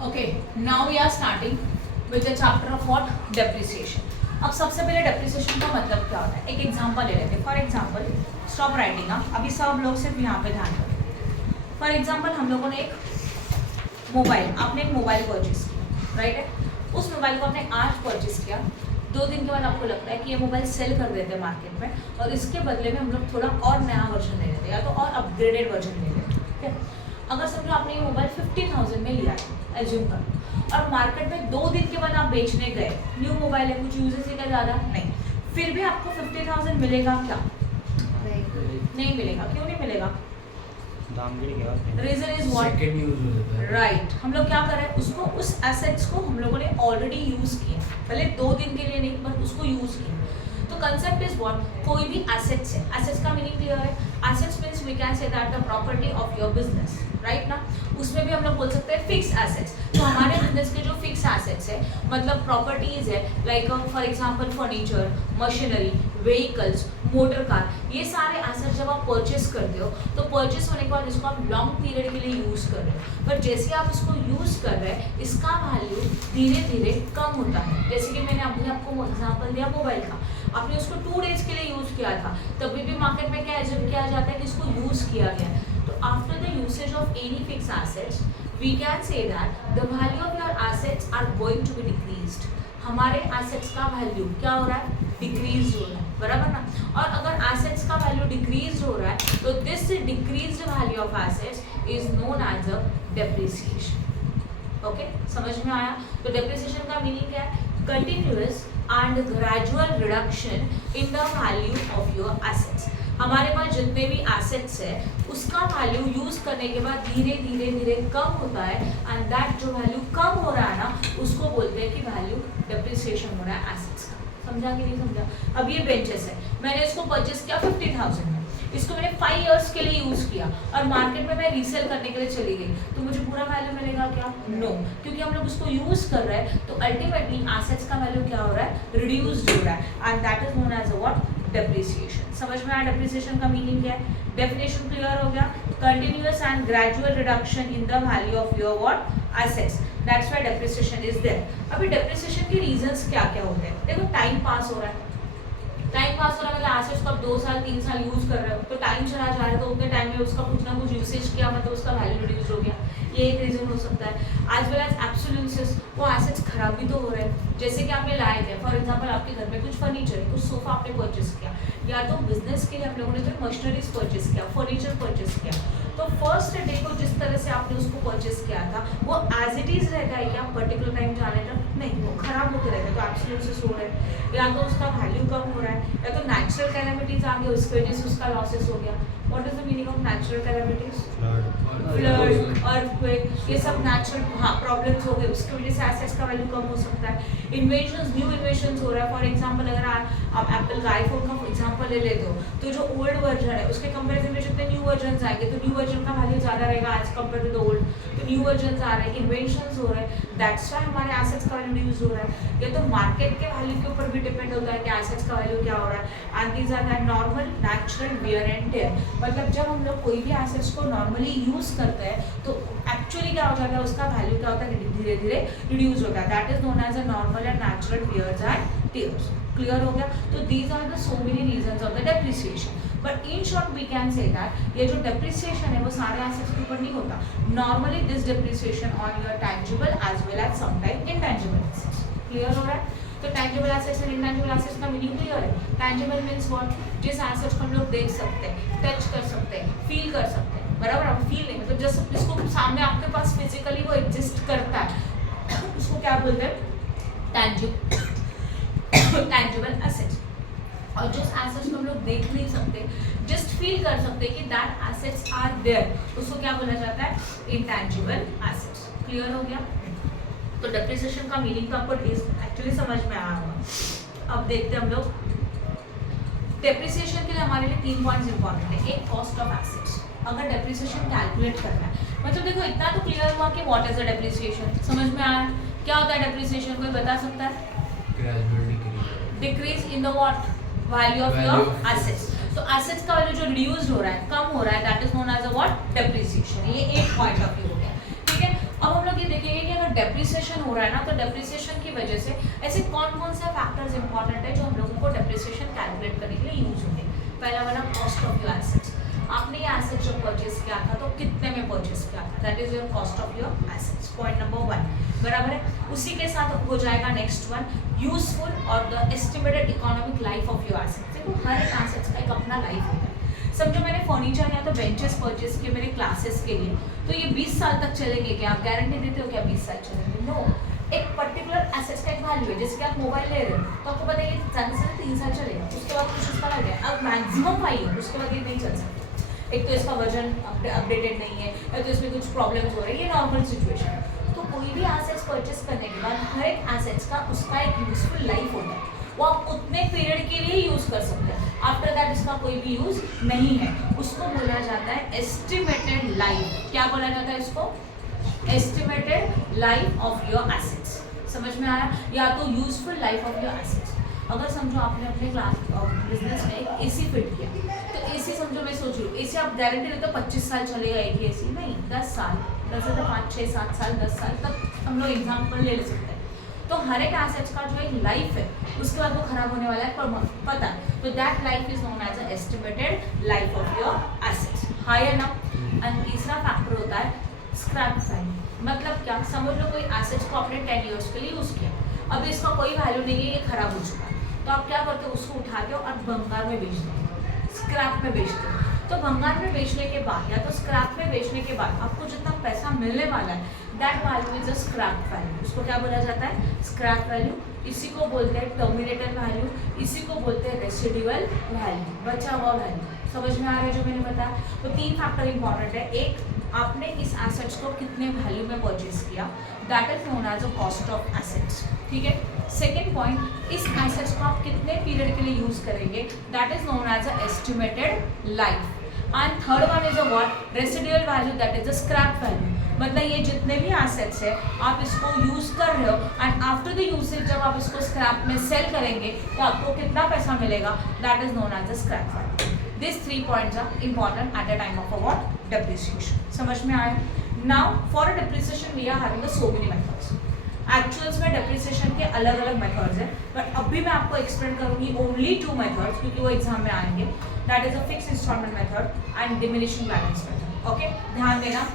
Okay, now we are starting with the chapter of what? Depreciation. अब सबसे पहले depreciation का मतलब क्या होता है, एक एग्जांपल ले लेते हैं. For example stop writing. अभी सब लोग सिर्फ यहाँ पे ध्यान रखें. फॉर एग्जांपल हम लोगों ने एक मोबाइल, आपने एक मोबाइल परचेज किया, राइट है. उस मोबाइल को आपने आज परचेज किया, 2 दिन के बाद आपको लगता है कि ये मोबाइल सेल कर देते हैं मार्केट में और इसके बदले में हम लोग थोड़ा और नया वर्जन ले लेते हैं या तो और अपग्रेडेड वर्जन ले लेते हैं. ठीक है. अगर समझो आपने ये मोबाइल 50,000 में लिया है, एज्यूम कर, और मार्केट में 2 दिन के बाद आप बेचने गए, न्यू मोबाइल है, कुछ यूजेस है क्या ज़्यादा नहीं, फिर भी आपको 50,000 मिलेगा क्या? नहीं मिलेगा. क्यों नहीं मिलेगा? Reason is what? राइट. हम लोग क्या कर रहे हैं, उसको, उस एसेट्स को हम लोगों ने ऑलरेडी यूज किया, भले 2 दिन के लिए नहीं, बट उसको यूज किया. तो कंसेप्ट इज व्हाट, कोई भी एसेट्स है, एसेट्स का मीनिंग क्लियर है. Assets means we can say that the property of your business, right ना. उसमें भी हम लोग बोल सकते हैं फिक्स एसेट्स. तो हमारे बिजनेस के जो फिक्स एसेट्स है, मतलब प्रॉपर्टीज है, like for example furniture, machinery, vehicles, motor car, ये सारे एसेट्स जब आप परचेस करते हो तो परचेस होने के बाद इसको आप लॉन्ग पीरियड के लिए यूज़ कर रहे हो, बट जैसे आप इसको यूज़ कर रहे हैं इसका वैल्यू धीरे धीरे कम होता है. जैसे कि मैंने अभी आपको एग्जांपल दिया मोबाइल का, आपने उसको 2 डेज के लिए यूज़ किया था, तभी भी मार्केट में क्या एज्यूम किया जाता है कि इसको यूज़ किया गया है. तो after the usage of any fix assets we can say that the value of your assets are going to be decreased. हमारे एसेट्स का वैल्यू क्या हो रहा है? डिक्रीज हो रहा है, बराबर ना. और अगर एसेट्स का वैल्यू डिक्रीज हो रहा है तो this decreased value of assets is known as a depreciation. Okay, समझ में आया? तो डेप्रिसिएशन का मीनिंग क्या है? Continuous and gradual reduction in the value of your assets. हमारे पास जितने भी एसेट्स है उसका वैल्यू यूज करने के बाद धीरे धीरे धीरे कम होता है, एंड दैट जो वैल्यू कम हो रहा है ना उसको बोलते हैं कि वैल्यू डेप्रिसिएशन हो रहा है एसेट्स का. समझा कि नहीं समझा? अब ये बेंचेस है, मैंने इसको परचेस किया 50,000 में, इसको मैंने 5 इयर्स के लिए यूज किया और मार्केट में मैं रीसेल करने के लिए चली गई, तो मुझे पूरा वैल्यू मिलेगा क्या? नो, क्योंकि हम लोग उसको यूज कर रहे हैं तो अल्टीमेटली एसेट्स का वैल्यू क्या हो रहा है? रिड्यूस्ड हो रहा है, and that is known as a what? Depreciation. समझ में आया डेप्रिसिएशन का मीनिंग क्या है? डेफिनेशन क्लियर हो गया? Continuous and gradual reduction in the value of your what? Assets. That's why depreciation is there. अभी डेप्रिसिएशन के रीजंस क्या क्या होते हैं? देखो, टाइम पास हो रहा है, टाइम पास हो रहा है मतलब एसेट्स को आप 2 साल 3 साल यूज कर रहे हो, तो टाइम चला जा रहा है, तो उतने टाइम में उसका कुछ ना कुछ यूसेज किया, मतलब उसका वैल्यू रिड्यूस हो गया, ये एक रीजन हो सकता है. एज वेल एज एब्सोल्यूट वो एसेट्स खराब भी तो हो रहे हैं. जैसे कि आपने लाए थे, फॉर एग्जांपल आपके घर में कुछ फर्नीचर, कुछ सोफा आपने परचेस किया, या तो बिजनेस के लिए हम लोगों ने तो मशीनरीज परचेस किया, फर्नीचर परचेस किया, तो फर्स्ट डे को जिस तरह से आपने उसको परचेस किया था वो एज इट इज रहता है क्या? पर्टिकुलर टाइम जाने तक नहीं, वो खराब होते रहते हैं, तो एब्सोल्यूट हो रहे हैं, या तो उसका वैल्यू कम हो रहा है, या तो नेचुरल कैलेमिटीज आ गई उसकी वजह से उसका लॉसेस हो गया. What is the meaning of natural calamities? Flood, earthquake, ये सब नेचुरल प्रॉब्लम्स हो गए, उसकी वजह से एसेट्स का वैल्यू कम हो सकता है. इन्वेंशंस, न्यू इन्वेंशंस हो रहा है. फॉर एग्जांपल अगर आप एप्पल का आईफोन का एग्जांपल ले लेते हो, तो जो ओल्ड वर्जन है उसके कंपैरिजन में जितने न्यू वर्जन आएंगे तो न्यू वर्जन का वैल्यू ज़्यादा रहेगा as compare to the old. तो न्यू वर्जन आ रहे हैं, इन्वेंशंस हो रहे हैं, दैट्स व्हाई हमारे एसेट्स का वैल्यू यूज हो रहा है. ये तो मार्केट के वैल्यू के ऊपर भी डिपेंड होता है कि एसेट्स का वैल्यू क्या हो रहा है. And these are the normal natural wear and tear. मतलब जब हम लोग कोई भी एसेट्स को नॉर्मली यूज करते हैं तो एक्चुअली क्या हो जाता है, उसका वैल्यू क्या होता है? धीरे धीरे रिड्यूस होता है. That is known as a normal and natural wears and tears. Clear हो गया? तो these are the so many reasons of the depreciation. But in short we can say that ये जो डेप्रिसिएशन है वो सारे एसेट्स के ऊपर नहीं होता. Normally this depreciation on your tangible as well as sometime intangible assets. Clear हो रहा है? तो tangible assets and intangible assets का मीनिंग क्लियर है. Tangible means what? जिस एसेट्स को हम लोग देख सकते हैं, टच कर सकते हैं, फील कर सकते हैं, बराबर. आप फील नहीं, मतलब जस्ट जिसको सामने आपके पास फिजिकली वो एग्जिस्ट करता है उसको क्या बोलते हैं? Tangible assets. और जिस एसेट्स को हम लोग देख नहीं सकते, जस्ट फील कर सकते हैं कि दैट एसेट्स आर देयर, उसको क्या बोला जाता है? Intangible assets. क्लियर हो गया? तो डेप्रिसिएशन का मीनिंग तो आपको एक्चुअली समझ में आया होगा. अब देखते हैं हम लोग. डेप्रिसिएशन के लिए हमारे लिए 3 पॉइंट्स इंपॉर्टेंट है. एक, कॉस्ट ऑफ एसेट्स. अगर डेप्रिसिएशन कैलकुलेट करना है, मतलब देखो इतना तो क्लियर हुआ कि व्हाट इज अ डेप्रिसिएशन. समझ में आया क्या होता है डेप्रिसिएशन? कोई बता सकता है? Decrease in the what? Value of your assets. तो एसेट्स का वैल्यू जो रिड्यूस्ड हो रहा है, कम हो रहा है, that is known as a what? Depreciation. ये एक पॉइंट ऑफ व्यू हो गया. ठीक है. अब हम लोग ये देखेंगे कि अगर डेप्रिसिएशन हो रहा है ना, तो डेप्रिसिएशन की वजह से ऐसे कौन कौन से फैक्टर्स इंपॉर्टेंट है जो हम लोगों को डेप्रिसिएशन कैलकुलेट करने के लिए यूज होंगे। पहला वाला कॉस्ट ऑफ योर एसेट्स, आपने ये एसेट जो परचेस किया था तो कितने में परचेस किया था, that is your cost of your assets, point number 1, बराबर है। उसी के साथ हो जाएगा नेक्स्ट वन यूजफुल और the estimated economic life of your assets. देखो हर एक एसेट्स का एक अपना लाइफ होता है। समझो मैंने फर्नीचर या तो बेंचेस परचेस किए मेरे क्लासेस के लिए, तो ये 20 साल तक चलेंगे क्या, आप गारंटी देते हो क्या 20 साल चलेंगे? नो। एक पर्टिकुलर एसेट्स का एक वैल्यू है, जैसे कि आप मोबाइल ले रहे हो तो आपको पता है ज़्यादा से 3 साल चलेगा, उसके बाद कुछ उसका लग गया, अब मैक्सिमम 5 है, उसके बाद ये नहीं चल सकता। एक तो इसका वजन अपडेटेड नहीं है, या तो इसमें कुछ प्रॉब्लम्स हो रही है, ये नॉर्मल सिचुएशन है। तो कोई भी एसेट्स परचेस करने के बाद हर एक एसेट्स का उसका एक यूजफुल लाइफ होता है, वो आप उतने पीरियड के लिए यूज़ कर सकते हैं, आफ्टर दैट इसका कोई भी यूज़ नहीं है। उसको बोला जाता है एस्टिमेटेड लाइफ। क्या बोला जाता है इसको? Estimated life of your assets. समझ में आया? या तो useful life of your assets. अगर समझो आपने अपने बिजनेस में एक एसी फिट किया, तो एसी समझो मैं सोच रही हूँ एसी आप गारंटी देते हो 25 साल चलेगा एक ही एसी, नहीं 10 साल, 10 से 5, 6, 7 साल, 10 साल तक हम लोग एग्जाम्पल ले सकते हैं। तो हर एक एसेट्स का जो एक लाइफ है उसके बाद वो खराब होने वाला है पर मंथ पता है, तो that life is known as a estimated life of your assets. हायर ना। एंड तीसरा फैक्टर होता है स्क्रैप वैल्यू। मतलब क्या, समझ लो कोई एसेट्स को आपने 10 ईयर्स के लिए यूज़ किया, अब इसका कोई वैल्यू नहीं है, ये खराब हो चुका है, तो आप क्या करते हो उसको उठाते हो और भंगार में बेच दो, स्क्रैप में बेचते हो। तो भंगार में बेचने के बाद या तो स्क्रैप में बेचने के बाद आपको जितना पैसा मिलने वाला है that value is a scrap value. उसको क्या बोला जाता है? Scrap value. इसी को बोलते हैं टर्मिनेटेड वैल्यू, इसी को बोलते हैं रेसिडुअल वैल्यू, बचा हुआ वैल्यू। समझ में आ रहा है जो मैंने बताया? तो 3 फैक्टर इंपॉर्टेंट है। एक, आपने इस एसेट्स को कितने वैल्यू में परचेज किया, that is known as a cost of assets, ठीक है। सेकेंड पॉइंट, इस एसेट्स को आप कितने पीरियड के लिए यूज करेंगे, that is known as a estimated life. And third one is a what? Residual value, that is a scrap value. मतलब ये जितने भी एसेट्स है आप इसको यूज कर रहे हो एंड आफ्टर द यूसेज जब आप इसको स्क्रैप में सेल करेंगे तो आपको कितना पैसा मिलेगा, that is known as a scrap value. This 3 points are important at the time of a what? Depreciation. समझ में आया? Now for a depreciation we are having so many methods. Actuals में डेप्रिसिएशन के अलग अलग मेथड्स हैं, but अभी मैं आपको एक्सप्लेन करूंगी ओनली 2 मेथड्स क्योंकि वो एग्जाम में आएंगे, that is a fix installment method and diminishing balance method. Okay, ध्यान देना,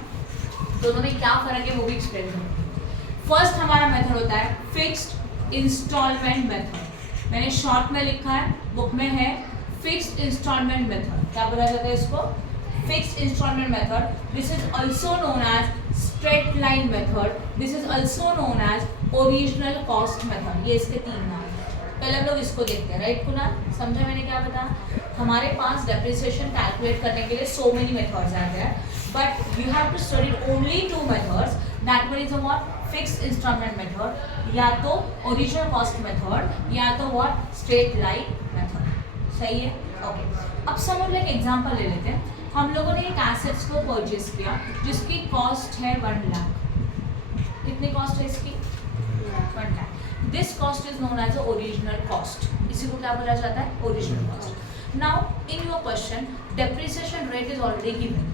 दोनों में क्या फर्क है वो भी एक्सप्लेन करूंगी। फर्स्ट हमारा मेथड होता है फिक्स्ड इंस्टॉलमेंट मेथड। मैंने शॉर्ट में लिखा है, बुक में है फिक्स्ड इंस्टॉलमेंट मेथड। क्या बोला जाता है इसको? Fixed installment method. This is also known as straight line method, this is also known as original cost method. ये इसके 3 नाम है। पहले हम लोग इसको देखते हैं, राइट कुणाल? समझा मैंने क्या बताया? हमारे पास डेप्रिसिएशन कैलकुलेट करने के लिए सो मेनी मेथड्स आते हैं, but you have to study only 2 methods. That one is a what? Fixed installment method, या तो original cost method, या तो what? Straight line method. सही है? ओके, अब समझ लो एक एग्जांपल ले लेते हैं। हम लोगों ने एक एसेट्स को परचेज किया जिसकी कॉस्ट है 1 लाख। कितनी कॉस्ट है इसकी? 1 lakh. This cost is known as a original cost. इसी को क्या बोला जाता है? Original cost. Now in your question depreciation rate is already given.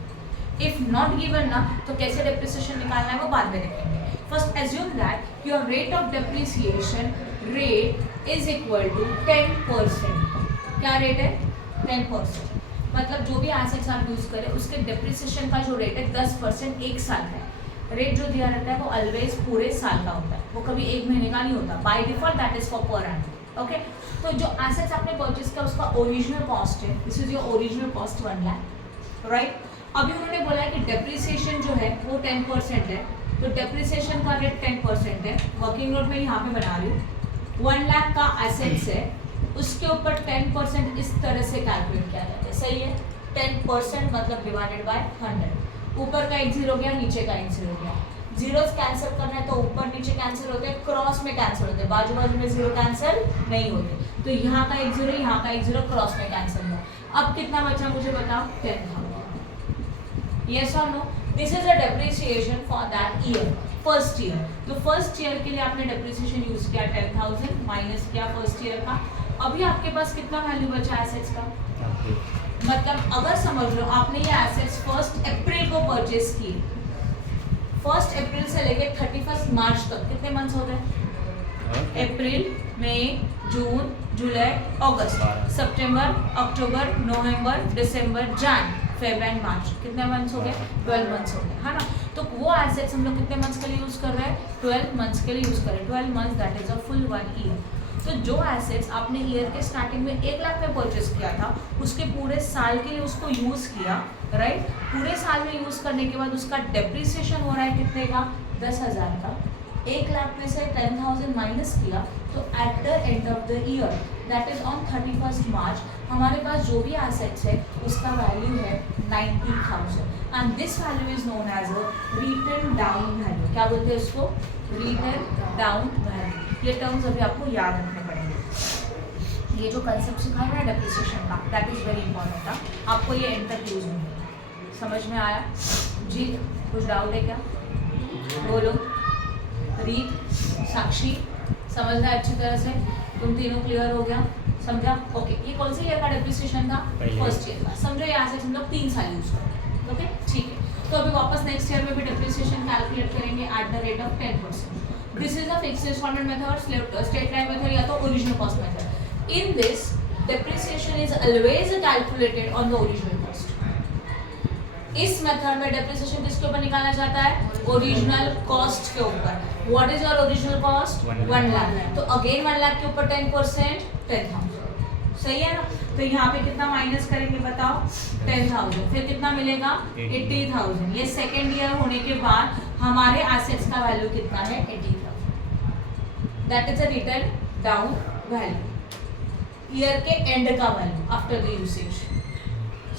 If not given ना तो कैसे डेप्रिसिएशन निकालना है वो बाद में देखेंगे। First assume that your rate of depreciation rate is equal to 10%। क्या रेट है? 10%। मतलब जो भी एसेट्स आप यूज करें उसके डेप्रिसिएशन का जो रेट है 10% 1 साल का है। रेट जो दिया रहता है वो ऑलवेज पूरे साल का होता है, वो कभी 1 महीने का नहीं होता। By default that is for per annum. Okay, तो जो एसेट्स आपने परचेज किया उसका ओरिजिनल कॉस्ट है, this is your original cost 1 lakh, right. अभी उन्होंने बोला है कि डेप्रिसिएशन जो है वो 10% है, तो डेप्रिसिएशन का रेट 10% है। वर्किंग नोट में यहाँ पे बना रही हूँ। 1 लाख का एसेट्स है, उसके ऊपर 10% इस तरह से कैलकुलेट किया जाता है, सही है। 10% मतलब डिवाइडेड बाय 100। ऊपर का एक 0 गया, नीचे का एक 0 गया। जीरोस कैंसिल करना है तो ऊपर नीचे कैंसिल होते हैं, क्रॉस में कैंसिल होते हैं, बाजू बाजू में 0 कैंसिल नहीं होते। तो यहाँ का एक 0, यहाँ का एक 0 क्रॉस में कैंसिल हुआ। अब कितना बचा मुझे बताओ? 10,000। Yes or no? This is a depreciation for that year, first year. तो फर्स्ट ईयर के लिए आपने डेप्रिसिएशन यूज किया 10,000 माइनस किया फर्स्ट ईयर का। अभी आपके पास कितना वैल्यू बचा एसेट्स का? मतलब अगर समझ लो आपने ये एसेट्स 1 अप्रैल को परचेज किए, 1 अप्रैल से लेके 31 मार्च तक कितने मंथ्स होते हैं? अप्रैल, मई, जून, जुलाई, अगस्त, सितंबर, अक्टूबर, नवंबर, दिसंबर, जन, फेब एंड मार्च। कितने मंथ्स हो गए? 12 मंथ्स हो गए, है ना। तो वो एसेट्स हम लोग कितने मंथ्स के लिए यूज कर रहे हैं? 12 मंथ्स के लिए यूज कर रहे हैं। 12 months that is a full 1 year. तो जो एसेट्स आपने ईयर के स्टार्टिंग में 1 लाख में परचेस किया था, उसके पूरे साल के लिए उसको यूज किया, राइट। पूरे साल में यूज करने के बाद उसका डेप्रिसिएशन हो रहा है कितने का? 10,000 का। 1 लाख में से 10,000 माइनस किया, तो eight the end of the year that is on 31 मार्च हमारे पास जो भी एसेट्स है उसका वैल्यू है 90,000 and this value is known as a written down value. क्या बोलते हैं इसको? Written down value. ये टर्म्स अभी आपको याद रखने पड़ेंगे। ये जो कंसेप्ट सिखा रहा है डेप्रिसिएशन का, दैट इज वेरी इंपॉर्टेंट था, आपको ये एंड तक यूज होंगे। समझ में आया जी? कुछ डाउट है क्या? बोलो। रीत, साक्षी, समझ रहा है अच्छी तरह से? तुम तीनों क्लियर हो गया? समझा? ओके। ये कौन से ईयर का डेप्रिसिएशन था? फर्स्ट ईयर का। समझो यहाँ से हम लोग 3 साल यूज करें, ओके ठीक है। तो अभी वापस नेक्स्ट ईयर में भी डेप्रिसिएशन कैलकुलेट करेंगे at the rate of 10%। This is a fixed installment method, straight line method या तो original cost method. In this depreciation is always calculated on the original cost. इस मेथड में depreciation किसके ऊपर निकालना चाहता है? ओरिजिनल कॉस्ट के ऊपर। What is your original cost? 1 lakh. तो अगेन 1 लाख के ऊपर 10%, 10,000। सही है ना। तो यहाँ पे कितना माइनस करेंगे बताओ? 10,000। फिर कितना मिलेगा? 80,000। ये सेकेंड ईयर होने के बाद हमारे एसेट्स का वैल्यू कितना है? 80,000। That is a written down value, year के एंड का वैल्यू आफ्टर द यूसेज।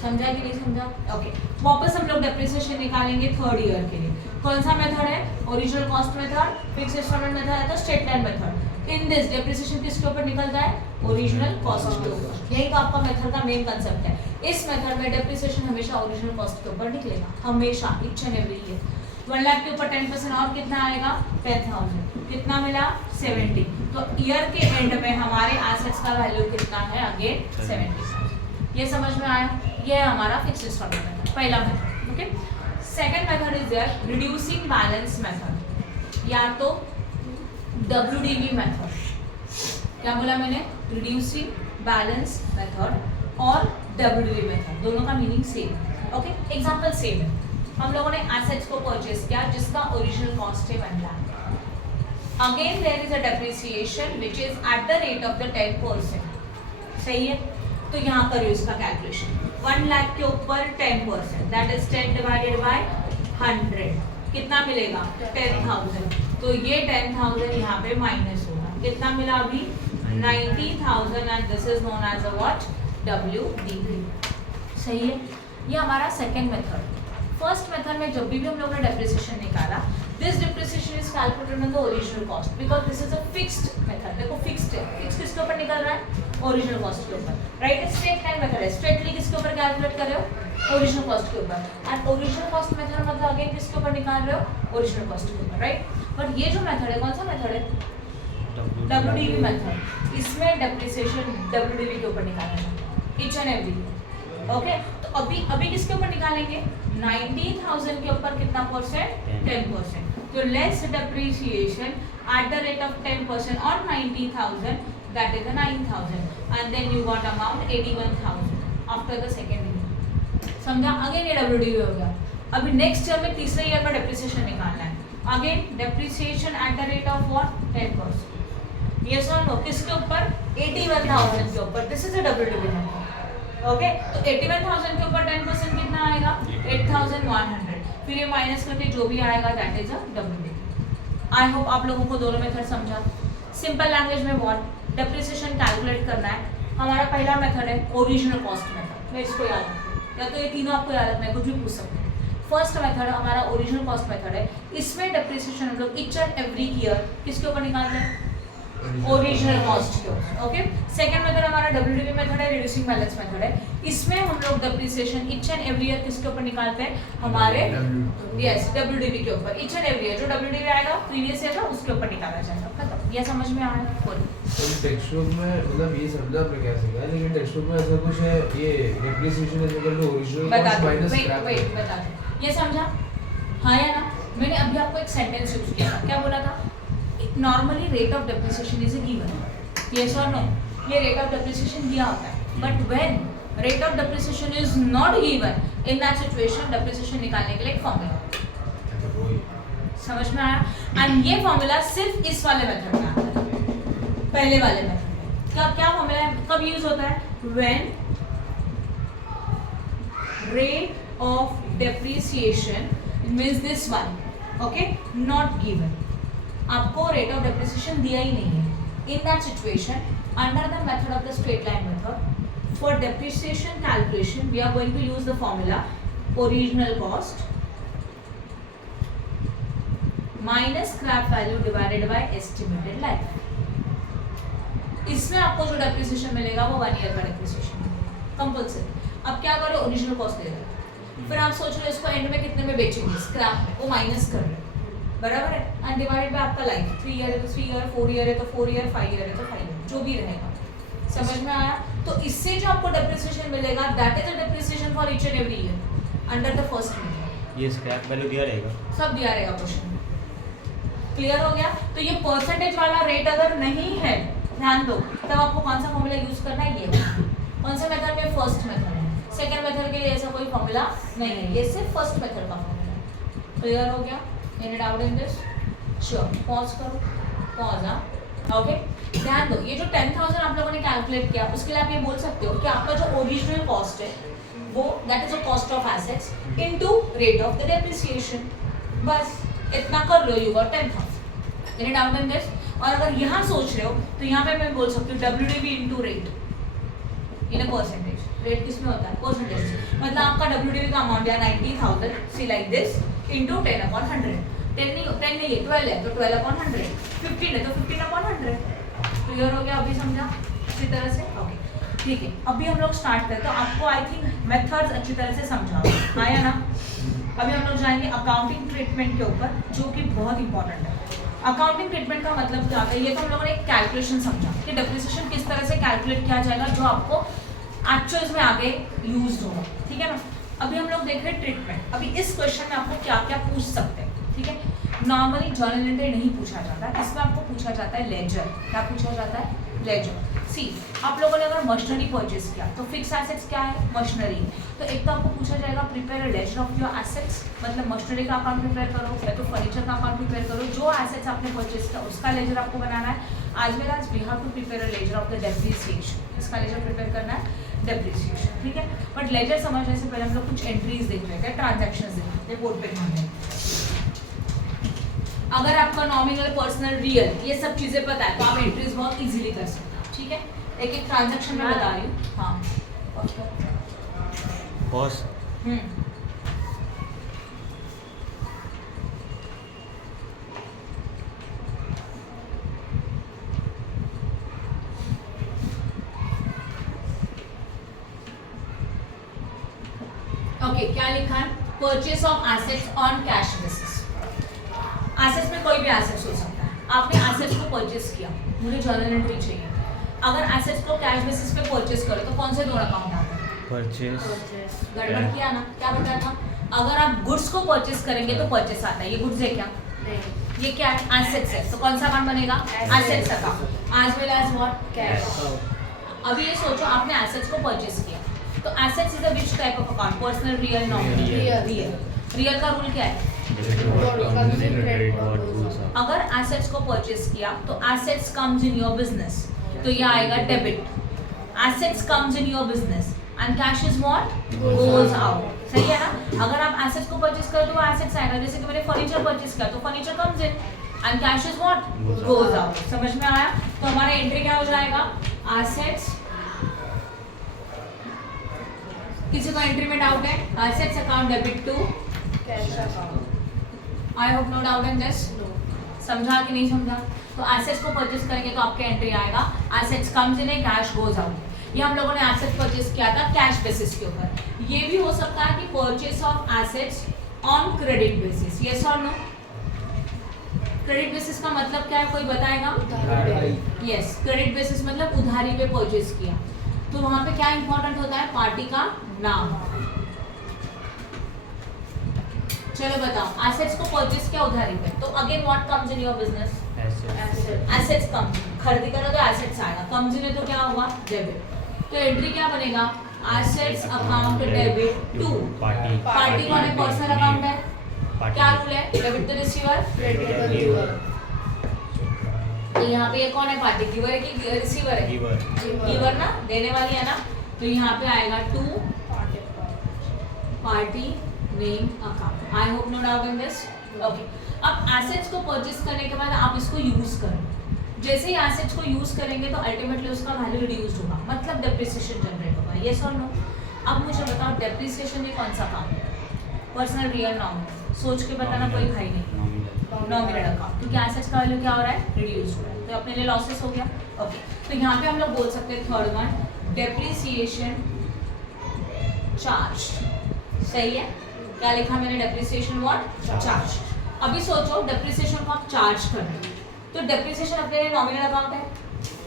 समझा कि नहीं समझा? ओके। वापस हम लोग डेप्रिसिएशन निकालेंगे थर्ड ईयर के लिए। कौन सा मेथड है? Original cost method, fixed installment method है तो straight line method. In this depreciation किसके ऊपर निकलता है? ओरिजिनल कॉस्ट के ऊपर। यही तो आपका मेथड का मेन कंसेप्ट है। इस मेथड में डेप्रिसिएशन हमेशा ओरिजिनल कॉस्ट के ऊपर निकलेगा, हमेशा, each and every year. 1 lakh के ऊपर 10% और कितना आएगा? 10,000। कितना मिला? 70। तो ईयर के एंड में हमारे एसेट्स का वैल्यू कितना है? अगेन 70,000। ये समझ में आया? ये है हमारा फिक्स्ड इंस्टॉलमेंट मेथड, पहला method, okay. Second method is there reducing balance method, या तो WDV मेथड। क्या बोला मैंने? रिड्यूसिंग बैलेंस मेथड और WDV मेथड, दोनों का मीनिंग सेम है, ओके। एग्जांपल सेम है। हम लोगों ने एसेट्स को परचेस किया जिसका ओरिजिनल कॉस्ट है 1 lakh. Again there is a depreciation which is at the rate of the 10%। सही है? तो यहाँ करिए इसका कैलकुलेशन। 1 लाख के ऊपर 10%, दैट इज 10 डिवाइडेड बाय 100। कितना मिलेगा? 10,000। तो ये 10,000 यहाँ पे माइनस होगा। कितना मिला अभी? 90,000 and this is known as a what? WDV। सही है? ये हमारा सेकेंड मेथड। फर्स्ट मेथड में जब भी हम लोग ने डेप्रिसिएशन निकाला, this depreciation is calculated on the original cost because this is a fixed method. देखो फिक्स्ड है, फिक्स किसके ऊपर निकल रहा है? ओरिजिनल कॉस्ट के ऊपर, राइट। स्ट्रेट लाइन मेथड है, स्ट्रेटली किसके ऊपर कैलकुलेट कर रहे हो? ओरिजिनल कॉस्ट के ऊपर। एंड ओरिजिनल कॉस्ट मेथड मतलब अगेन किसके ऊपर निकाल रहे हो? ओरिजिनल कॉस्ट के ऊपर, राइट। बट ये जो मेथड है, कौन सा मेथड है? WDV method. इसमें डेप्रिसिएशन WDV के ऊपर निकालना है, ईच एंड एवरी, ओके। तो अभी किसके ऊपर निकालेंगे? 90,000 के ऊपर कितना परसेंट? 10%। तो less depreciation at the rate of 10% on 90,000, that is a 9,000 and then you got amount 81,000 after the second year। समझा? अगेन ये WDV हो गया। अभी नेक्स्ट ईयर में तीसरे ईयर में डेप्रिसिएशन निकालना है। Again depreciation at the rate of what? 10%। ये सर नो किसके ऊपर? 81,000 के ऊपर। This is a WDV method, okay. तो 81,000 के ऊपर 10% कितना आएगा? 8,100। फिर ये माइनस करके जो भी आएगा that is a WDV। I hope आप लोगों को दोनों मेथड समझा। सिंपल लैंग्वेज में व्हाट? डेप्रिसिएशन कैलकुलेट करना है। हमारा पहला मेथड है ओरिजिनल कॉस्ट मेथड। मैं इसको याद रखूँ या तो ये तीनों आपको याद रखना है, कुछ भी पूछ सकते हैं। फर्स्ट मेथड हमारा ओरिजिनल कॉस्ट मेथड है। इसमें डेप्रिसिएशन हम लोग ईच एंड एवरी ईयर किसके ऊपर निकालते हैं? ओरिजिनल कॉस्ट के ऊपर, ओके। सेकंड मेथड हमारा WDV मेथड है, रिड्यूसिंग बैलेंस मेथड है। इसमें हम लोग depreciation each and every year किसके ऊपर निकालते हैं? हमारे यस WDV के ऊपर। ईच एंड एवरी ईयर जो WDV आएगा प्रीवियस ईयर का उसके ऊपर निकाला जाएगा। खत्म। ये समझ में आया? तो टेक्स्ट बुक में मतलब ये समझा आपने क्या सीखा, लेकिन टेक्स्ट बुक में ऐसा कुछ है ये depreciation is equal to original cost minus scrap. Wait बता दो। ये समझा? हाँ या ना? मैंने अभी आपको एक सेंटेंस यूज किया था, क्या बोला था? Normally rate of depreciation is a given, yes और नो? ये रेट ऑफ डेप्रिसिएशन दिया होता है, but when rate of depreciation is not given, in that situation depreciation निकालने के लिए एक फॉर्मूला, समझ में आया? एंड ये फॉर्मूला सिर्फ इस वाले मेथड में आता है, पहले वाले मेथड में। क्या फॉर्मूला है, कब यूज होता है? When rate of depreciation means this one, okay, not given, आपको रेट ऑफ डेप्रिसिएशन दिया ही नहीं है। In that situation, under the method of the straight line method, for depreciation calculation we are going to use the formula original cost minus scrap value divided by estimated life. इसमें आपको जो depreciation मिलेगा वो 1 year का depreciation compulsory. अब क्या करो, original cost दे रहे, फिर आप सोच रहे हो इसको एंड में कितने में बेचेंगे, स्क्रैप में, वो माइनस कर रहे हो, बराबर है, एंड डिवाइडेड बाय आपका लाइफ, 3 ईयर है तो 3 ईयर, 4 ईयर है तो 4 ईयर, 5 ईयर है तो 5 ईयर, जो भी रहेगा। समझ में आया? तो इससे जो आपको डेप्रिसिएशन मिलेगा that is a depreciation for each and every year under the first method. ये स्क्रैप वैल्यू दिया रहेगा, सब दिया रहेगा क्वेश्चन में। क्लियर हो गया? तो ये परसेंटेज वाला रेट अगर नहीं है, ध्यान दो, तब आपको कौन सा फॉर्मूला यूज करना है, ये कौन सा मेथड में? फर्स्ट मेथड है। सेकंड मेथड के लिए ऐसा कोई फॉर्मूला नहीं है, ये सिर्फ फर्स्ट मेथड का फॉर्मूला है। क्लियर हो गया? Any doubt in this? Sure, pause करो, पॉज। हाँ, ओके, ध्यान दो, ये जो 10,000 आप लोगों ने कैलकुलेट किया, उसके लिए आप ये बोल सकते हो कि आपका जो ओरिजिनल कॉस्ट है वो that is a cost of assets into rate of the depreciation, बस इतना कर लो, you got 10,000। Any doubt in this? और अगर यहाँ सोच रहे हो तो यहाँ पे मैं बोल सकती हूँ WDV into rate in a percentage. Rate किस में होता है? परसेंटेज। मतलब आपका WDV का अमाउंट या 90,000 सी लाइक दिस इनटू 10/100। 10 नहीं है, 12 है तो 12/100, 15 है तो 15/100। क्लियर हो गया? अभी समझा अच्छी तरह से? ओके, ठीक है, अभी हम लोग स्टार्ट करते हैं। तो आपको आई थिंक मेथड्स अच्छी तरह से समझा हाँ या ना? अभी हम लोग जाएंगे अकाउंटिंग ट्रीटमेंट के ऊपर, जो कि बहुत इंपॉर्टेंट है। अकाउंटिंग ट्रीटमेंट का मतलब क्या है? ये तो हम लोगों ने एक कैलकुलेशन समझा कि डेप्रिसिएशन किस तरह से कैलकुलेट किया जाएगा, जो आपको एक्चुअल्स में आगे यूज होगा, ठीक है ना? अभी हम लोग देख रहे हैं ट्रीटमेंट। अभी इस क्वेश्चन में आपको क्या क्या पूछ सकते हैं, ठीक है? नॉर्मली जर्नल एंट्री नहीं पूछा जाता है, इसमें आपको पूछा जाता है लेजर। क्या पूछा जाता है? लेजर। सी, आप लोगों ने अगर मशीनरी परचेज किया तो फिक्स एसेट्स क्या है? मशीनरी। तो एक तो आपको पूछा जाएगा prepare a ledger of your assets, मतलब मशीनरी का अकाउंट प्रिपेयर करो या तो फर्नीचर का अकाउंट प्रिपेयर करो, जो एसेट्स आपने परचेज किया उसका लेजर आपको बनाना है। आज वेल आज we have to prepare a ledger of the depreciation, इसका लेजर प्रिपेयर करना है, डेप्रिसिएशन, ठीक है? बट लेजर समझने से पहले हम लोग कुछ एंट्रीज देख रहे हैं, ट्रांजैक्शंस देख रहे हैं, बोर्ड पे ध्यान दें। अगर आपका नॉमिनल, पर्सनल, रियल ये सब चीजें पता है तो आप एंट्रीज बहुत इजीली कर सकते हैं, ठीक है? एक एक ट्रांजैक्शन में बता रही हूँ। हाँ, बॉस ओके, क्या लिखा है? Purchase of assets on cash basis. Assets में कोई भी एसेट्स हो सकता है। आपने एसेट्स को परचेस किया, मुझे जर्नल एंट्री चाहिए। अगर एसेट्स को कैश बेसिस पे परचेस करो तो कौन से दो अकाउंट आते हैं? परचेस। गड़बड़ किया ना? क्या बताया था? अगर आप गुड्स को परचेस करेंगे तो परचेस आता है। ये गुड्स है क्या? ये क्या है? एसेट्स है। तो कौन सा अकाउंट बनेगा? Assets account. As well as what? Cash. अभी ये सोचो, आपने एसेट्स को परचेस किया तो assets is a which type of account? Personal, real, nominal? Real. Real का रूल क्या है? अगर एसेट्स को परचेस किया तो assets comes in your business, तो ये आएगा debit. Assets comes in your business and cash is what? Goes out. सही है ना? अगर आप एसेट्स को परचेस करो तो वो एसेट्स आएगा। जैसे कि मैंने फर्नीचर परचेस किया तो furniture comes in and cash is what? Goes out. समझ में आया? तो हमारा एंट्री क्या हो जाएगा? एसेट्स। किसी को एंट्री में डाउट है? Assets account debit to cash account. I hope no doubt in this. समझा कि नहीं समझा? तो एसेट्स को परचेस करेंगे तो आपके एंट्री आएगा assets comes in, cash goes out. ये हम लोगों ने एसेट्स परचेस किया था कैश बेसिस के ऊपर। ये भी हो सकता है कि purchase of assets on credit basis. Yes और नो? क्रेडिट बेसिस का मतलब क्या है, कोई बताएगा? यस, क्रेडिट बेसिस मतलब उधारी पे परचेस किया। तो वहां पे क्या इंपॉर्टेंट होता है? पार्टी का नाम। चलो बताओ एसेट्स को परचेस किया उधारी पे, तो again what comes in your business? Assets come, खरीदी करो तो एसेट्स आएगा, कम्स इन तो क्या होगा? डेबिट। तो एंट्री क्या बनेगा? Assets account debit to party. Party कौन है? पर्सनल अकाउंट है। क्या रूल है? Debit to receiver, credit to giver. तो यहाँ पे ये कौन है? पार्टी। गिवर है कि रिसीवर है? गिवर ना, देने वाली है ना। तो यहाँ पे आएगा to party name account. I hope no doubt in this. Okay, अब एसेट्स को परचेस करने के बाद आप इसको यूज करो। जैसे ही एसेट्स को यूज करेंगे तो अल्टीमेटली उसका वैल्यू रिड्यूस होगा, मतलब डेप्रिसिएशन जनरेट होगा। यस और नो? अब मुझे बताओ डेप्रिसिएशन ये कौन सा काम है? Personal, real, nominal? सोच के बताना, कोई भाई नहीं। नॉमिनल अकाउंट, क्योंकि एसेट्स का वैल्यू क्या हो रहा है? रिड्यूस हो रहा है, तो अपने लिए लॉसेस हो गया। ओके, तो यहाँ पे हम लोग बोल सकते हैं थर्ड वन, डेप्रिसिएशन चार्ज। सही है? क्या लिखा मैंने? Depreciation what? चार्ज। अभी सोचो डेप्रिसिएशन को आप चार्ज कर रहे हो, तो डेप्रिसिएशन अपने लिए नॉमिनल अकाउंट है।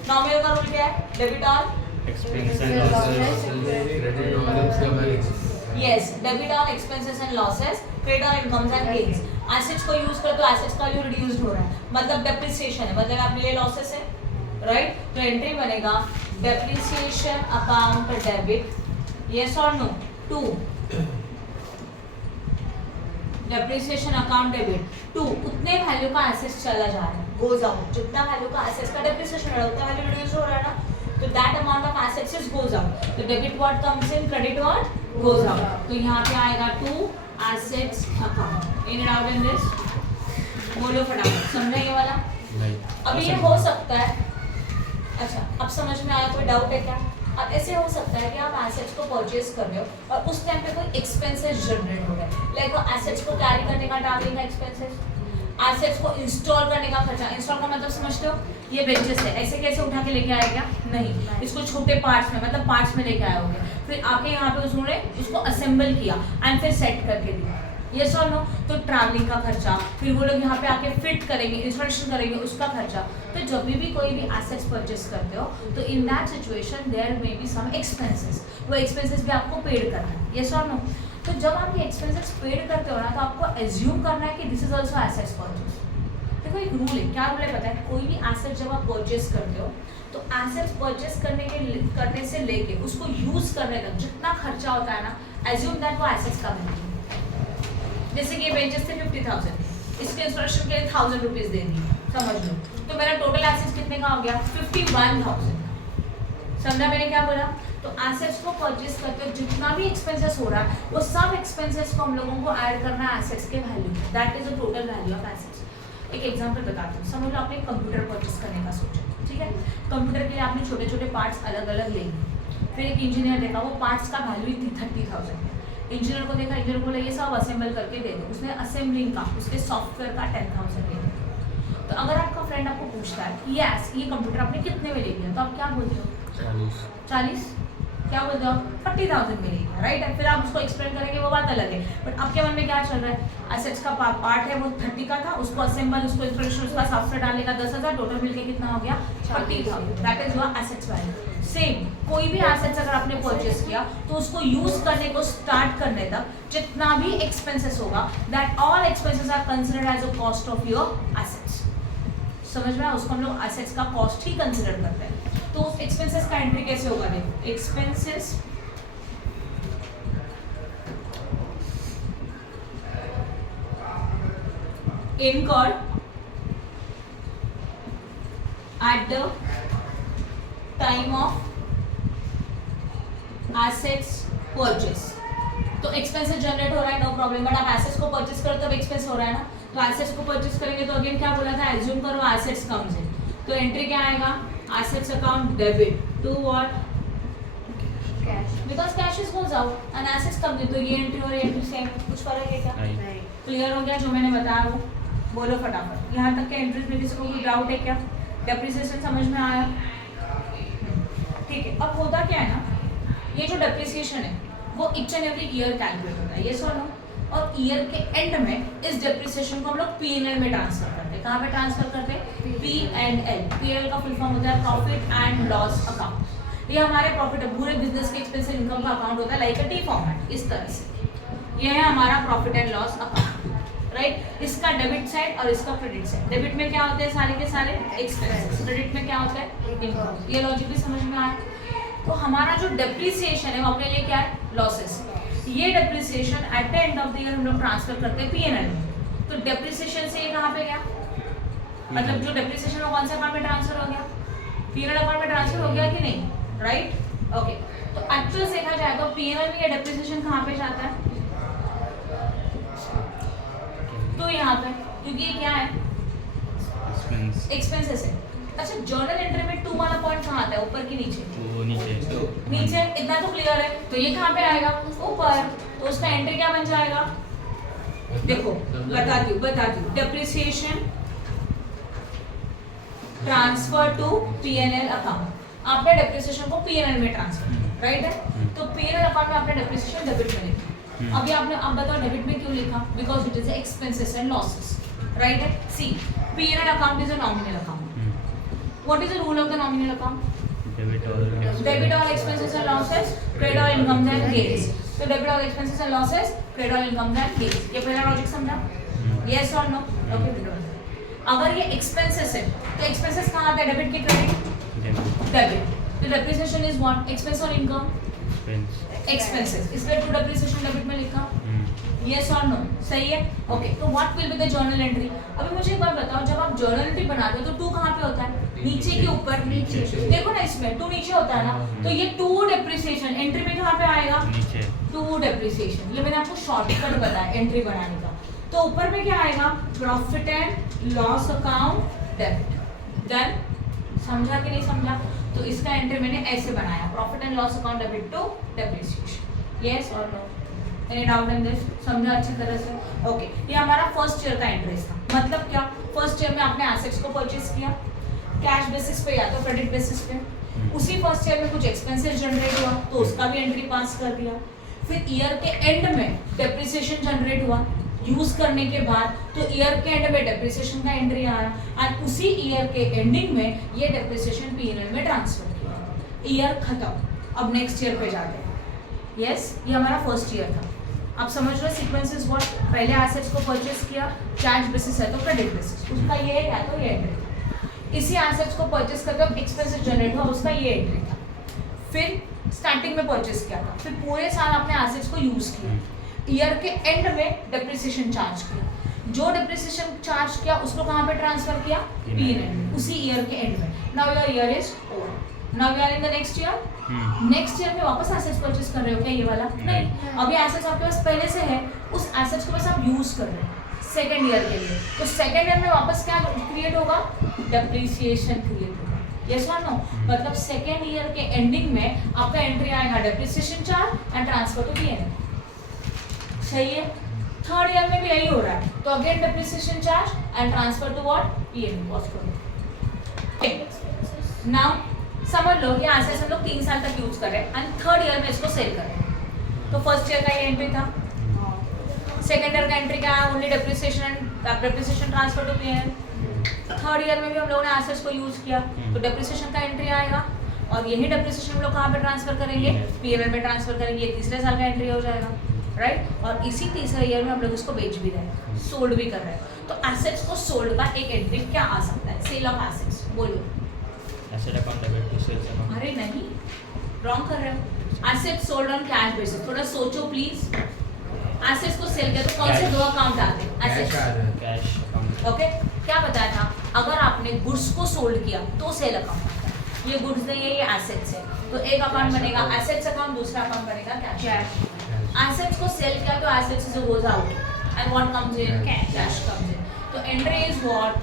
नॉमिनल का रूल क्या है? Debit on expenses credit on income. Yes, debit on expenses and losses, credit on incomes and gains. Assets को यूज कर तो एसेट्स का वैल्यू रिड्यूस्ड हो रहा है, मतलब डेप्रिसिएशन है, मतलब अपने लिए लॉसेस है, राइट? तो एंट्री बनेगा डेप्रिसिएशन अकाउंट डेबिट, यस और no, to depreciation account debit to उतने वैल्यू का एसेट्स चला जा रहा है, गोज आउट। जितना वैल्यू का एसेट्स का डेप्रिसिएशन हो रहा है उतना वैल्यू रिड्यूस हो रहा है ना, तो that amount of assets is goes out. तो debit what comes in, credit what goes out. तो यहाँ पे आएगा to assets account. In and out in this, बोलो फटाफट, समझे ये वाला? अभी ये हो सकता है, अच्छा अब समझ में आया? कोई डाउट है क्या? अब ऐसे हो सकता है कि आप एसेट्स को परचेज कर रहे हो और उस टाइम पे कोई एक्सपेंसेस जनरेट हो गए, लाइक एसेट्स को कैरी करने का ट्रैवलिंग का एक्सपेंसेस, एसेट्स को इंस्टॉल करने का खर्चा। इंस्टॉल का मतलब समझते हो? ये बेंचेस है, ऐसे कैसे उठा के लेके आएगा? नहीं, इसको छोटे पार्ट्स में, मतलब पार्ट्स में लेके आए, फिर आके यहाँ पे उन्होंने उसको असेंबल किया एंड फिर सेट करके दिया। यस और नो? तो ट्रैवलिंग का खर्चा, फिर वो लोग यहाँ पे आके फिट करेंगे, इंस्टॉलेशन करेंगे, उसका खर्चा। तो जब भी कोई भी एसेट्स परचेस करते हो तो in that situation there may be some expenses, वो एक्सपेंसेस भी आपको पेड करना है। यस और नो? तो जब आप ये एक्सपेंसेस पेड करते हो ना, तो आपको एज्यूम करना है कि this is also assets purchase. देखो एक रूल है, क्या रूल है पता है? कोई भी एसेट जब आप परचेस करते हो तो एसेट्स परचेस करने से लेके उसको यूज करने तक जितना खर्चा होता है ना, एज्यूम दैट वो एसेट्स का वैल्यू। जैसे कि ये बेंचेस थे 50,000, इसके इंस्टॉलेशन के लिए 1000 रुपीज दे दी, समझ लो, तो मेरा टोटल एसेट्स कितने का हो गया? 51,000। समझा मैंने क्या बोला? तो एसेट्स को परचेस करते हो जितना भी एक्सपेंसेस हो रहा है वो सब एक्सपेंसेस को हम लोगों को ऐड करना है एसेट्स के वैल्यू में, that is the total value of assets. एक एग्जांपल बताती हूँ। समझ लो आपने कंप्यूटर परचेस करने का सोचा, ठीक है? कंप्यूटर के लिए आपने छोटे छोटे पार्ट्स अलग अलग ले लिए, फिर एक इंजीनियर देखा वो पार्ट्स का वैल्यू थी 30,000। इंजीनियर को देखा, इंजीनियर बोला ये सब असेंबल करके दे दो, उसने असेंबलिंग का, उसके सॉफ्टवेयर का 10,000 ले दिया। तो अगर आपका फ्रेंड आपको पूछता है कि यस ये कंप्यूटर आपने कितने में ले लिया, तो आप क्या बोलते हो? 40। क्या बोलते हो? 40,000 में ले लिया, राइट? फिर आप उसको एक्सप्लेन करेंगे, वो बात अलग है, बट आपके मन में क्या चल रहा है? एसेट्स का पार्ट है वो 30 का था, उसको असेंबल, उसको इंस्टॉलेशन, उसका सॉफ्टवेयर डालने का 10,000, टोटल मिलके कितना हो गया? 40,000। That is your assets value. Same कोई भी एसेट्स अगर आपने परचेस किया तो उसको यूज करने को स्टार्ट करने तक जितना भी एक्सपेंसेस होगा, that all expenses are considered as a cost of your assets. समझ में आया? उसको हम लोग एसेट्स का कॉस्ट ही कंसिडर करते हैं। तो उस एक्सपेंसेस का एंट्री कैसे होगा? देखो, expenses incurred at the time of assets purchase। तो एक्सपेंसेस जनरेट हो रहा है, नो प्रॉब्लम, बट आप एसेट्स को परचेस करो तब एक्सपेंस हो रहा है ना। तो एसेट्स को परचेस करेंगे तो अगेन क्या बोला था? एज्यूम करो एसेट्स कम्स इन, तो एंट्री क्या आएगा? Assets account debit to what? Cash, because cash is goes out and assets comes in. तो ये एंट्री और ये एंट्री सेम, कुछ फर्क है क्या? नहीं। क्लियर हो गया जो मैंने बताया वो? बोलो फटाफट। यहाँ तक के एंट्रीज में किसी को कोई डाउट है क्या? डेप्रिसिएशन समझ में आया? ठीक है। अब होता क्या है ना, ये जो डेप्रिसिएशन है वो each and every year calculate होता है, ये सो नो? और ईयर के एंड में इस डेप्रिसिएशन को हम लोग P&L में ट्रांसफर करते हैं। कहाँ पे ट्रांसफर करते हैं? P&L। P&L का फुल फॉर्म होता है प्रॉफिट एंड लॉस अकाउंट। ये हमारे प्रॉफिट है, पूरे बिजनेस के एक्सपेंस इनकम का अकाउंट होता है, लाइक अ टी फॉर्मेट, इस तरह से। ये है हमारा profit and loss account, right. इसका डेबिट साइड और इसका क्रेडिट साइड। डेबिट में क्या होते हैं सारे के सारे एक्सपेंसेस, क्रेडिट में क्या होता है इनकम। ये लॉजिक भी समझ में आया। तो हमारा जो डेप्रिसिएशन है वो अपने लिए क्या है लॉसेस। ये depreciation at the end of the year हम लोग ट्रांसफर करते हैं पीएनएल में। तो डेप्रिसिएशन से ये कहाँ पे गया, मतलब जो डेप्रिसिएशन वो कौन से अकाउंट में ट्रांसफर हो गया, पीएनएल अकाउंट में ट्रांसफर हो गया कि नहीं, राइट। ओके, तो एक्चुअल देखा जाए तो पीएनएल में ये डेप्रिसिएशन कहाँ पे जाता है, तो यहाँ पे, क्योंकि ये क्या है एक्सपेंसेस है। अच्छा, जर्नल एंट्री में 2 वाला पॉइंट कहाँ आता है, ऊपर की नीचे, वो नीचे नीचे, इतना तो क्लियर है। तो ये कहाँ पे आएगा ऊपर, तो उसका एंट्री क्या बन जाएगा, देखो बताती हूँ। Depreciation transfer to PNL account. आपने डेप्रिसिएशन को पीएनएल में ट्रांसफर, राइट है। तो पीएनएल अकाउंट में आपने डेप्रिसिएशन डेबिट में लिखा। अभी आपने, आप बताओ डेबिट में क्यों लिखा, because it is expenses and losses, right है। See, PNL account is a nominal account. What is the rule of the nominal account, debit all expenses and losses, credit all incomes and gains. तो debit all expenses and losses, credit all incomes and gains. ये पहला logic समझा, yes और no, okay. अगर ये expenses है तो expenses कहाँ आता है, डेबिट की क्रेडिट, डेबिट। तो डेप्रिसिएशन इज व्हाट, एक्सपेंस और इनकम, एक्सपेंसेस, इसलिए टू डेप्रिसिएशन डेबिट में लिखा, यस और नो, सही है, ओके। तो what will be the journal entry. अभी मुझे एक बात बताओ, जब आप जर्नल एंट्री बनाते हो तो 2 कहाँ पे होता है, नीचे के ऊपर, नीचे, देखो ना इसमें 2 नीचे होता है ना, तो ये 2 डेप्रिसिएशन एंट्री में कहाँ पे आएगा, नीचे 2 डेप्रिसिएशन। ये मैंने आपको शॉर्टकट बताया एंट्री बनाने का। तो ऊपर में क्या आएगा, profit and loss account debit. Done, समझा कि नहीं समझा। तो इसका एंट्री मैंने ऐसे बनाया, profit and loss account debit to depreciation, yes और no, any doubt in this, समझा अच्छी तरह से, ओके। ये हमारा फर्स्ट ईयर का एंट्री था। मतलब क्या, फर्स्ट ईयर में आपने एसेट्स को परचेज किया कैश बेसिस पे या तो क्रेडिट बेसिस पे। उसी फर्स्ट ईयर में कुछ एक्सपेंसेस जनरेट हुआ तो उसका भी एंट्री पास कर दिया। फिर ईयर के एंड में डेप्रिसिएशन जनरेट हुआ यूज करने के बाद, तो ईयर के एंड में डेप्रिसिएशन का एंट्री आया और उसी ईयर के एंडिंग में ये डेप्रिसिएशन पीएनएल में ट्रांसफर किया। ईयर खत्म, अब नेक्स्ट ईयर पे जाते हैं। यस, ये हमारा फर्स्ट ईयर था। आप समझ रहे हो सीक्वेंसेस व्हाट, पहले एसेट्स को परचेज किया कैश बेसिस है तो क्रेडिट बेसिस, उसका ये है तो ये एंट्री। इसी एसेट्स को परचेज करके अब एक्सपेंसेस जनरेट हुआ, उसका ये एंट्री था। फिर स्टार्टिंग में परचेज किया था, फिर पूरे साल आपने एसेट्स को यूज किया, ईयर के एंड में डेप्रिसिएशन चार्ज किया। जो डेप्रिसिएशन चार्ज किया उसको कहाँ पे ट्रांसफर किया, पीएनएल, उसी ईयर के एंड में। Now your year is over, now we are in the next year. Next year में वापस एसेट्स परचेज कर रहे हो क्या, ये वाला नहीं, अभी एसेट्स आपके पास पहले से है, उस एसेट्स को बस आप यूज कर रहे हैं सेकेंड ईयर के लिए। तो सेकेंड ईयर में वापस क्या क्रिएट होगा, डेप्रिसिएशन क्रिएट होगा, यस और नो। मतलब सेकेंड ईयर के एंडिंग में आपका एंट्री आएगा depreciation charge and transfer to PNL, सही है। थर्ड ईयर में भी यही हो रहा है, तो again depreciation charge and transfer to what, PNL cost करो। नाउ समझ लो ये एसेट्स हम लोग 3 साल तक यूज कर रहे हैं एंड थर्ड ईयर में इसको सेल कर रहे हैं। तो फर्स्ट ईयर का ये एंट्री था, सेकेंड ईयर का एंट्री क्या है, only depreciation and depreciation transfer to PNL. Third year में भी हम लोगों ने एसेट्स को यूज किया तो डेप्रिसिएशन का एंट्री आएगा और यही डेप्रिसिएशन हम लोग कहाँ पे ट्रांसफर करेंगे, पीएनएल में ट्रांसफर करेंगे। ये तीसरे साल का एंट्री हो जाएगा, राइट। और इसी तीसरे ईयर में हम लोग इसको बेच भी रहे हैं, सोल्ड भी कर रहे हैं। तो एसेट्स को सोल्ड का एक एंट्री क्या आ सकता है, सेल ऑफ एसेट्स, बोलो। Asset account debit to sales account, अरे नहीं, रॉन्ग कर रहे हो। Assets sold on cash basis, थोड़ा सोचो प्लीज। एसेट्स को सेल किया तो कौन से 2 अकाउंट आते हैं, एसेट्स, कैश अकाउंट, ओके। क्या बताया था, अगर आपने गुड्स को सोल्ड किया तो सेल अकाउंट आता है। ये गुड्स नहीं है, ये एसेट्स है, तो एक अकाउंट बनेगा एसेट्स अकाउंट, दूसरा अकाउंट बनेगा कैश। एसेट्स को सेल किया तो assets is goes out and what comes in, cash comes in. तो entry is what,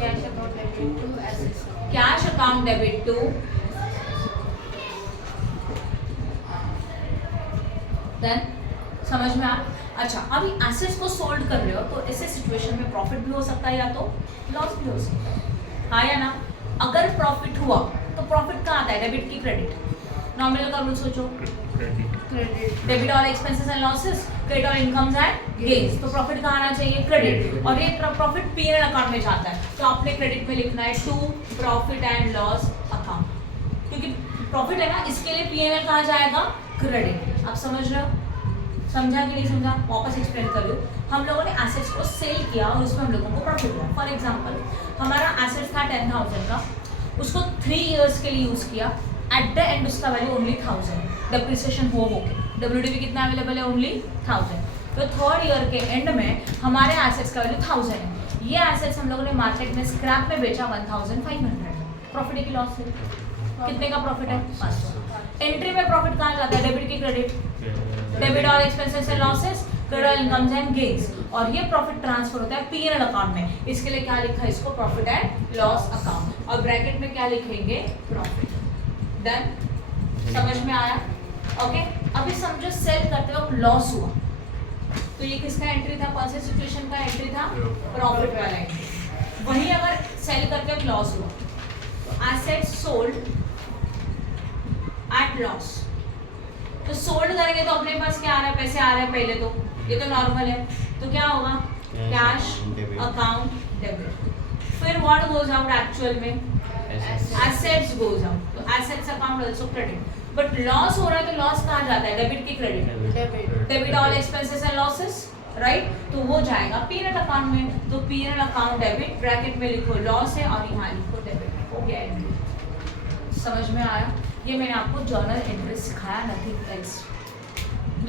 cash account debit to assets, cash account debit to, then समझ में आ। अच्छा, अभी एसेट्स को सोल्ड कर रहे हो तो ऐसे सिचुएशन में प्रॉफिट भी हो सकता है या तो लॉस भी हो सकता है, हाँ या ना। अगर प्रॉफिट हुआ तो प्रॉफिट कहाँ आता है, डेबिट की क्रेडिट, नॉमिनल का रूल सोचो, credit, debit all expenses and losses, credit all incomes and gains. तो प्रॉफिट कहाँ आना चाहिए, क्रेडिट, और ये प्रॉफिट पीएनएल अकाउंट में जाता है तो आपने क्रेडिट में लिखना है to profit and loss account, क्योंकि प्रॉफिट है ना, इसके लिए पीएनएल कहाँ जाएगा, क्रेडिट। आप समझ रहे हो, समझा कि नहीं समझा? वापस एक्सप्लेन कर दूँ। हम लोगों ने एसेट्स को सेल किया और उसमें हम लोगों को प्रॉफिट हुआ। फॉर एग्जांपल हमारा एसेट्स था 10,000 का, उसको 3 इयर्स के लिए यूज़ किया, एट द एंड उसका वैल्यू ओनली 1000, डिप्रिसिएशन हो के WDV कितना अवेलेबल है? ओनली 1000। तो 3rd ईयर के एंड में हमारे एसेट्स का वैल्यू 1000 है। ये एसेट्स हम लोगों ने मार्केट में स्क्रैप में बेचा 1500। प्रॉफिट है कि लॉस है? कितने का प्रॉफिट है? 500। एंट्री में प्रॉफिट कहाँ जाता है? डेबिट की credit? Debit all expenses and losses, credit incomes and gains, और ये प्रॉफिट ट्रांसफर होता है P&L अकाउंट में। इसके लिए क्या लिखा है? इसको प्रॉफिट एंड लॉस अकाउंट, और ब्रैकेट में क्या लिखेंगे? प्रॉफिट। डन? समझ में आया? ओके। अभी समझो सेल करते वक्त लॉस हुआ, तो ये किसका एंट्री था? कौन सी सिचुएशन का एंट्री था? प्रॉफिट वाला एंट्री। वहीं अगर सेल करते वक्त लॉस हुआ, एसेट्स सोल्ड एट लॉस, तो सोल्ड करेंगे तो अपने पास क्या आ रहा है? पैसे आ रहे हैं पहले तो, ये तो नॉर्मल है, तो क्या होगा? Cash account debit. फिर व्हाट गोज आउट एक्चुअल में? एसेट्स गोज आउट, तो assets account also credit. But loss हो रहा है तो लॉस कहाँ जाता है? डेबिट की credit? Debit all expenses and losses, right? तो वो जाएगा P&L अकाउंट में, तो P&L अकाउंट डेबिट, ब्रैकेट में लिखो लॉस है और यहाँ लिखो डेबिट। हो गया एंट्री। समझ में आया? ये मैंने आपको जर्नल एंट्री सिखाया, नथिंग एल्स।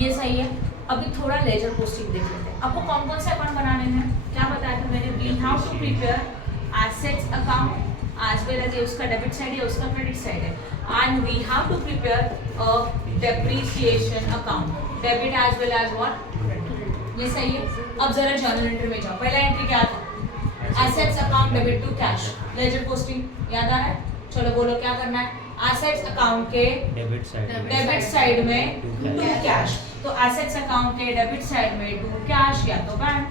ये सही है। अभी थोड़ा लेजर पोस्टिंग देख लेते हैं। आपको कौन कौन से अकाउंट बनाने हैं? क्या बताया था मैंने? We have to prepare assets account as well as, ये उसका डेबिट साइड है, उसका क्रेडिट साइड है, and we have to prepare a depreciation account, debit as well as what? ये सही है। अब जरा जर्नल एंट्री में जाओ। पहला एंट्री क्या था? Assets account debit to cash. Ledger posting याद आ रहा है? चलो बोलो क्या करना है? एसेट्स अकाउंट के डेबिट साइड में टू कैश, तो एसेट्स अकाउंट के डेबिट साइड में टू कैश, या तो बैंक,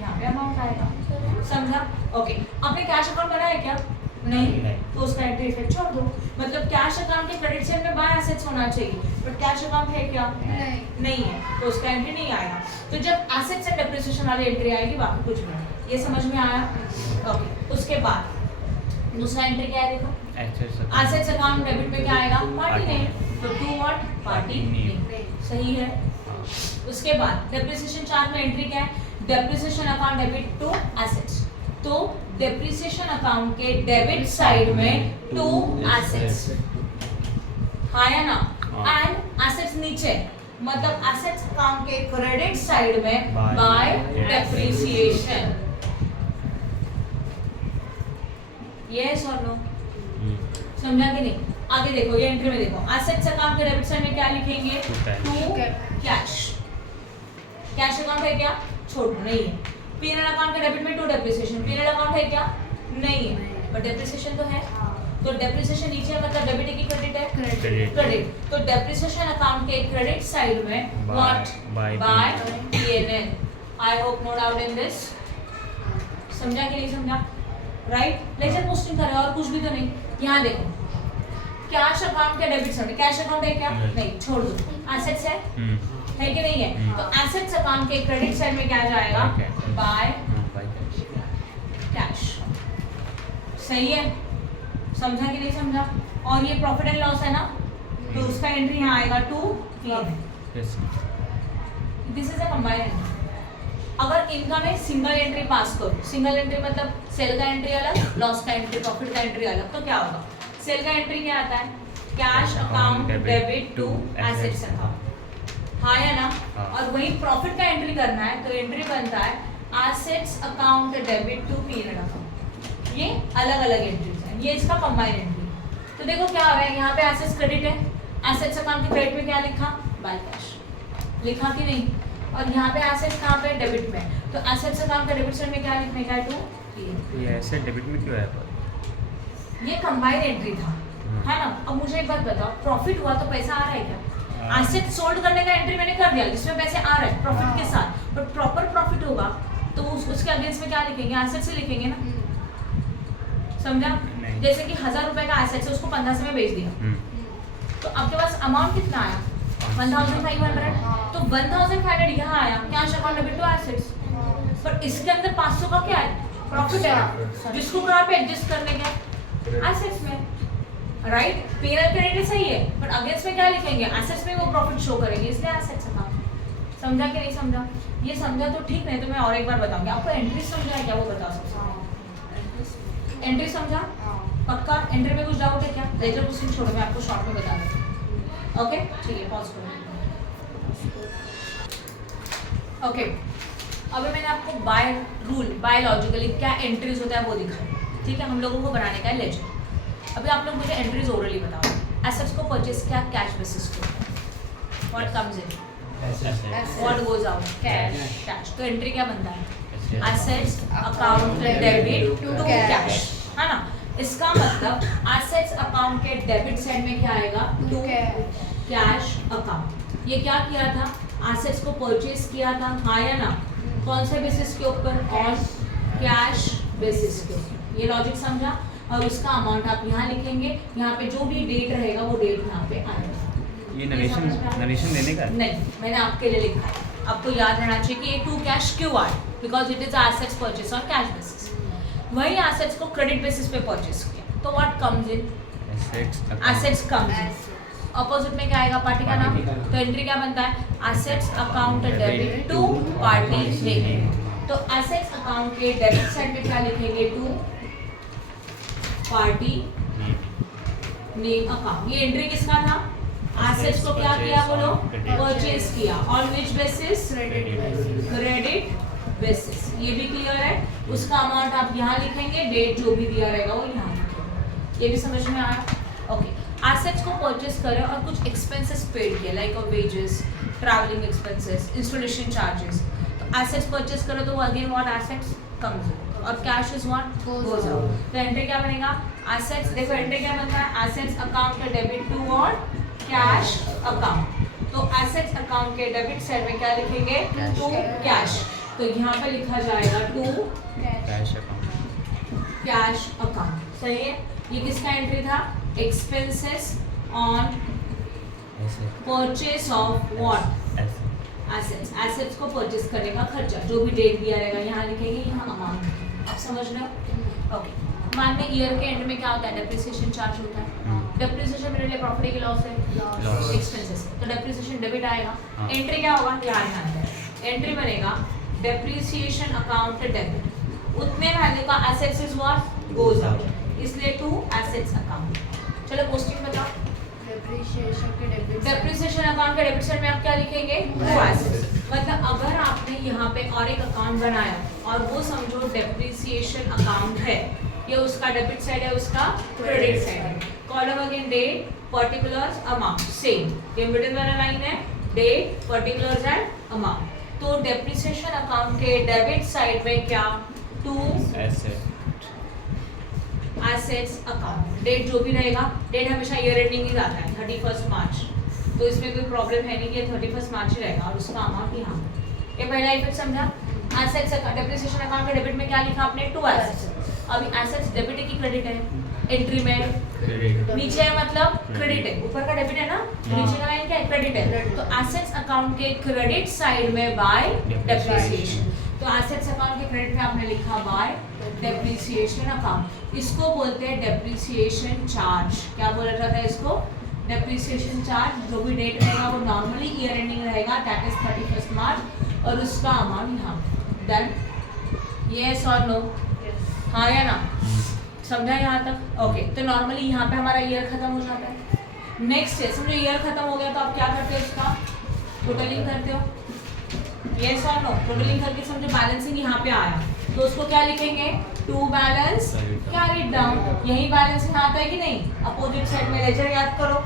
यहाँ पे अमाउंट आएगा। समझा? ओके। आपने कैश अकाउंट बनाया क्या? नहीं, तो उसका एंट्री इफेक्ट छोड़ दो। मतलब कैश अकाउंट के क्रेडिट साइड में बाय एसेट्स होना चाहिए, बट कैश अकाउंट है क्या? नहीं है, तो उसका एंट्री नहीं आएगा। तो जब एसेट्स एंड डेप्रिसिएशन वाली एंट्री आएगी, बाकी कुछ नहीं। ये समझ में आया? ओके। उसके बाद दूसरा एंट्री क्या है? देखो, एसेट्स अकाउंट डेबिट में क्या आएगा? पार्टी नेम, तो टू व्हाट? Party name. सही है। उसके बाद डेप्रिसिएशन चार्ज में एंट्री क्या है? Depreciation account debit to assets, तो डेप्रिसिएशन अकाउंट के डेबिट साइड में टू एसेट्स, हाँ या ना? एंड एसेट्स नीचे, मतलब एसेट्स अकाउंट के क्रेडिट साइड में बाय डेप्रिसिएशन। यस और नो? समझा कि नहीं? आगे देखो, ये एंट्री में देखो, एसेट्स अकाउंट के डेबिट साइड में क्या लिखेंगे? To cash. कैश अकाउंट है क्या? छोड़ो, नहीं है। P&L अकाउंट के डेबिट में टू डेप्रिसिएशन। P&L अकाउंट है क्या? नहीं है, पर डेप्रिसिएशन तो है, तो डेप्रिसिएशन नीचे मतलब डेबिट है कि क्रेडिट है? क्रेडिट। तो डेप्रिसिएशन अकाउंट के क्रेडिट साइड में what? By P&L। I hope no doubt in this. समझा कि नहीं समझा? राइट? लेजर पोस्टिंग कर रहे हो और कुछ भी तो नहीं। यहाँ देखो, कैश अकाउंट के डेबिट साइड, कैश अकाउंट है क्या? नहीं, छोड़ दो। एसेट्स है कि नहीं है? तो एसेट्स अकाउंट के क्रेडिट साइड में क्या जाएगा? By cash. सही है? समझा कि नहीं समझा? और ये प्रॉफिट एंड लॉस है ना, तो उसका एंट्री यहाँ आएगा to P&L। This is a combined entry. अगर इनका मैं सिंगल एंट्री पास करूँ, सिंगल एंट्री मतलब सेल का एंट्री अलग, लॉस का एंट्री, प्रॉफिट का एंट्री अलग, तो क्या होगा? सेल का एंट्री क्या आता है? Cash account debit to assets account, हाँ या ना? और वही प्रॉफिट का एंट्री करना है, तो एंट्री बनता है assets account debit to P&L account. ये अलग अलग एंट्रीज हैं, ये इसका कंबाइंड एंट्री। तो देखो क्या हो रहा है, यहाँ पे एसेट्स क्रेडिट है, एसेट्स अकाउंट के क्रेडिट में क्या लिखा? बाय कैश लिखा कि नहीं? और यहाँ पे एसेट्स कहाँ पे? डेबिट में, तो एसेट्स अकाउंट के डेबिट साइड में क्या लिखने का है? To P&L। ये एसेट डेबिट में क्यों है? ये कंबाइंड एंट्री था, है ना? अब मुझे एक बात बताओ, प्रॉफिट हुआ तो पैसा आ रहा है क्या? एसेट सोल्ड करने का एंट्री मैंने कर दिया, जिसमें पैसे आ रहे हैं प्रॉफिट के साथ, बट प्रॉपर प्रॉफिट होगा तो उसके अगेंस्ट में क्या लिखेंगे? एसेट से लिखेंगे ना। समझा? जैसे कि 1000 रुपए का एसेट है, उसको 1500 में बेच दिया, तो आपके पास अमाउंट कितना आया? 1500। तो 1500 यहाँ आया, cash account debit to assets, पर इसके अंदर 500 का क्या है? प्रॉफिट है, जिसको कहाँ पे एडजस्ट करने का? एसेट्स में, राइट? P&L क्रेडिट सही है, बट अगेंस्ट में क्या लिखेंगे? एसेट्स में वो प्रॉफिट शो करेंगे, इसलिए एसेट्स अकाउंट। समझा कि नहीं समझा? ये समझा तो ठीक, नहीं तो मैं और एक बार बताऊंगी। आपको एंट्री समझा है क्या, वो बता सकते हो? एंट्री समझा पक्का? एंट्री में कुछ डाउट है क्या? लेजर क्वेश्चन छोड़ो, मैं आपको शॉर्ट में बता देती हूँ। ओके ठीक है, पॉज करो। ओके अभी मैंने आपको बाय रूल बायोलॉजिकली क्या एंट्रीज होता है वो दिखाया, ठीक है? हम लोगों को बनाने का है लेजर। अभी आप लोग मुझे एंट्रीज ओरली बताओ। एसेट्स को परचेस क्या कैश बेसिस पे, what comes in, what goes out, cash. तो एंट्री क्या बनता है? Assets account debit to cash, है ना? इसका मतलब एसेट्स अकाउंट के डेबिट साइड में क्या आएगा? To cash account. ये क्या किया था? एसेट्स को परचेस किया था, हाँ या ना? कौन से बेसिस के ऊपर? ऑन कैश बेसिस के ऊपर। ये लॉजिक समझा? और उसका अमाउंट आप यहाँ लिखेंगे, यहाँ पे जो भी डेट रहेगा वो डेट यहाँ पे आएगा। ये नरेशन देने का नहीं, मैंने आपके लिए लिखा है। आपको याद रहना चाहिए कि ये टू कैश क्यों आए, because it is assets purchase on cash basis. वही एसेट्स को क्रेडिट बेसिस पे परचेस किया, तो what comes in? Assets comes in. Opposite में क्या आएगा? पार्टी का नाम। तो एंट्री क्या बनता है? Assets account debit to party name. तो एसेट्स अकाउंट के डेबिट साइड में क्या लिखेंगे? To party name account. ये एंट्री किसका था? एसेट्स को क्या किया बोलो? परचेज किया। On which basis? Credit basis. ये भी क्लियर है? उसका अमाउंट आप यहाँ लिखेंगे, डेट जो भी दिया रहेगा वो यहाँ लिखेंगे। ये भी समझ में आया? ओके एसेट्स को परचेस करें और कुछ एक्सपेंसेस पेड किए, like wages, travelling expenses, installation charges. तो एसेट्स परचेस करो तो again what? Assets comes in और cash is what? Goes out. तो एंट्री क्या बनेगा? एसेट्स, देखो एंट्री क्या बनता है? एसेट्स अकाउंट डेबिट टू और कैश अकाउंट। तो एसेट्स अकाउंट के डेबिट साइड में क्या लिखेंगे? To cash. तो यहाँ पे लिखा जाएगा to cash account. Cash account. सही है? ये किसका एंट्री था? Expenses on purchase of what? Assets. Assets को परचेस करने का खर्चा, जो भी डेट दिया रहेगा यहाँ लिखेंगे, यहाँ अमाउंट। आप समझ रहे हो? ओके मान में ईयर के एंड में क्या होता है? डेप्रिसिएशन चार्ज होता है। डेप्रिसिएशन मेरे लिए प्रॉपर्टी की लॉस है, एक्सपेंसेस, तो डेप्रिसिएशन डेबिट आएगा। एंट्री क्या होगा? यहाँ ध्यान दें, एंट्री बनेगा डेप्रिसिएशन अकाउंट डेबिट। उतने वैल्यू का assets is what? Goes out, इसलिए टू एसेट्स अकाउंट। चलो पोस्टिंग बताओ। डेप्रिसिएशन अकाउंट के डेबिट साइड में आप क्या लिखेंगे? To assets. मतलब अगर आपने यहाँ पे और एक अकाउंट बनाया और वो समझो डेप्रिसिएशन अकाउंट है, ये उसका डेबिट साइड है, उसका क्रेडिट साइड है। Column again date, particulars, amount, same. ये मिडिल वाला लाइन है, डेट, पर्टिकुलर्स एंड अमाउंट। तो डेप्रिसिएशन अकाउंट के डेबिट साइड में क्या? To assets account. डेट जो भी रहेगा, डेट हमेशा ईयर एंडिंग ही आता है 31 मार्च, तो इसमें कोई प्रॉब्लम है नहीं कि 31 मार्च ही रहेगा। और उसका अमाउंट यहाँ, ये पहला इफेक्ट समझा? एसेट्स डेप्रिसिएशन अकाउंट के डेबिट में क्या लिखा आपने? To assets. अभी एसेट्स डेबिट है कि क्रेडिट है? एंट्री में नीचे है मतलब क्रेडिट है, ऊपर का डेबिट है ना, नीचे का लाइन क्या है? क्रेडिट है। तो एसेट्स अकाउंट के क्रेडिट साइड में बाय डेप्रिसिएशन। तो एसेट्स अकाउंट के क्रेडिट में आपने लिखा बाय डेप्रिसिएशन अकाउंट। इसको बोलते हैं डेप्रिसिएशन चार्ज। क्या बोला जाता है इसको? Depreciation charge. जो भी डेट रहेगा वो नॉर्मली ईयर एंडिंग रहेगा, दैट इज 31 मार्च, और उसका अमाउंट यहाँ। डन? यस और नो? हाँ या ना? समझा यहाँ तक? ओके तो नॉर्मली यहाँ पे हमारा ईयर खत्म हो जाता है। नेक्स्ट है, समझो ईयर खत्म हो गया तो आप क्या करते हो? उसका टोटलिंग करते हो। यस और नो? टोटलिंग करके समझो बैलेंसिंग यहाँ पे आया, तो उसको क्या लिखेंगे? To balance carried down. यही बैलेंस यहाँ आता है कि नहीं? अपोजिट साइड में लेजर याद करो,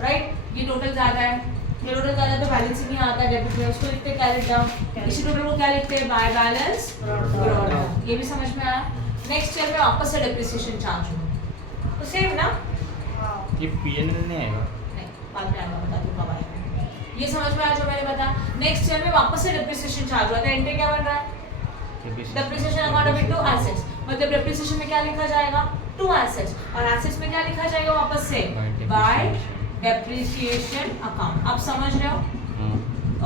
राइट? ये टोटल ज्यादा है, ये टोटल ज्यादा है तो बैलेंसिंग यहाँ आता है डेबिट में, उसको लिखते हैं कैरीड डाउन। इसी टोटल को क्या लिखते हैं? By balance brought down. ये भी समझ में आया? नेक्स्ट ईयर में वापस से डेप्रिसिएशन चार्ज होगा, तो सेम ना? ये पीएनएल नहीं आएगा? नहीं, बाद में आएगा, बता दूँ कब आएगा। ये समझ में आया जो मैंने बताया? नेक्स्ट ईयर में वापस से डेप्रिसिएशन चार्ज होता है। एंट्री क्या बन रहा है? Depreciation account debit to assets. मतलब डेप्रिसिएशन में क्या लिखा जाएगा? To assets. और एसेट्स में क्या लिखा जाएगा वापस से? Bye depreciation account. आप समझ रहे हो?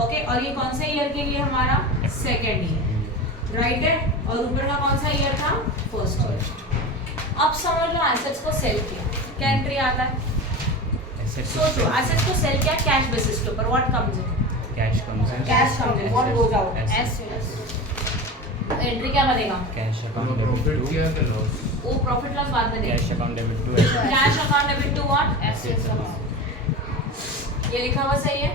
ओके और ये कौन से ईयर के लिए? हमारा सेकेंड ईयर, राइट है? और ऊपर का कौन सा ईयर था? First year. अब समझ लो एसेट्स को सेल किया, क्या एंट्री आता है? सोचो, एसेट्स को सेल किया कैश बेसिस के ऊपर, what comes in? Cash comes in cash comes in, what goes out, Assets. Entry क्या बनेगा? कैश अकाउंट वो डेबिट प्रॉफिट टू किया कि लॉस? वो प्रॉफिट लॉस बाद में देंगे। Cash account debit to cash account debit to what? Assets account. ये लिखा हुआ सही है?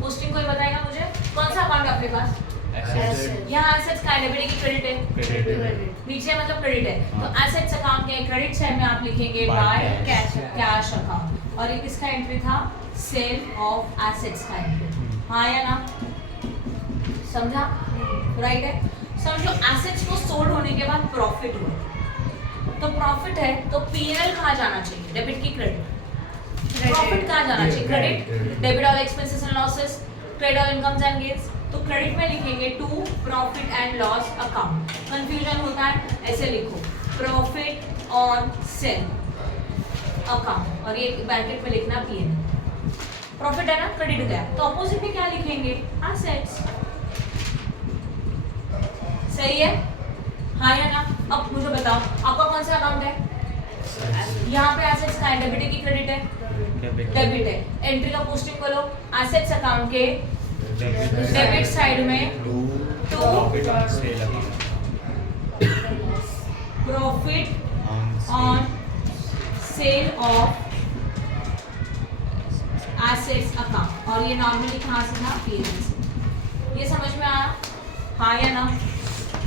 पोस्टिंग कोई बताएगा मुझे? कौन सा अकाउंट है आपके पास? एसेट्स यहाँ एसेट्स का डेबिट है कि क्रेडिट है? क्रेडिट नीचे मतलब क्रेडिट है, तो एसेट्स अकाउंट के क्रेडिट साइड में आप लिखेंगे By by cash. Cash account. और ये किसका एंट्री था? सेल ऑफ एसेट्स का एंट्री। हाँ या ना? समझा? राइट है। समझो एसेट्स को सोल्ड होने के बाद प्रॉफिट हुआ, तो प्रॉफिट है तो पीएनएल कहाँ जाना चाहिए? डेबिट की क्रेडिट? प्रॉफिट कहाँ जाना चाहिए? Credit. Debit all expenses and losses, credit all incomes and gains. तो क्रेडिट में लिखेंगे to profit and loss account. Confusion होता है, ऐसे लिखो प्रॉफिट ऑन सेल अकाउंट, और ये ब्रैकेट में लिखना पीएनएल। प्रॉफिट है ना, क्रेडिट गया, तो अपोजिट में क्या लिखेंगे? एसेट्स। सही है? हाँ या ना? अब मुझे बताओ आपका कौन सा अकाउंट है? यहाँ पे एसेट्स का है, डेबिट है कि क्रेडिट है? डेबिट है। एंट्री का पोस्टिंग बोलो, एसेट्स अकाउंट के डेबिट साइड में to profit on sale account profit on on sale of assets account, और ये नॉर्मली कहाँ से था? पीएनएल से। ये समझ में आया? हाँ या ना?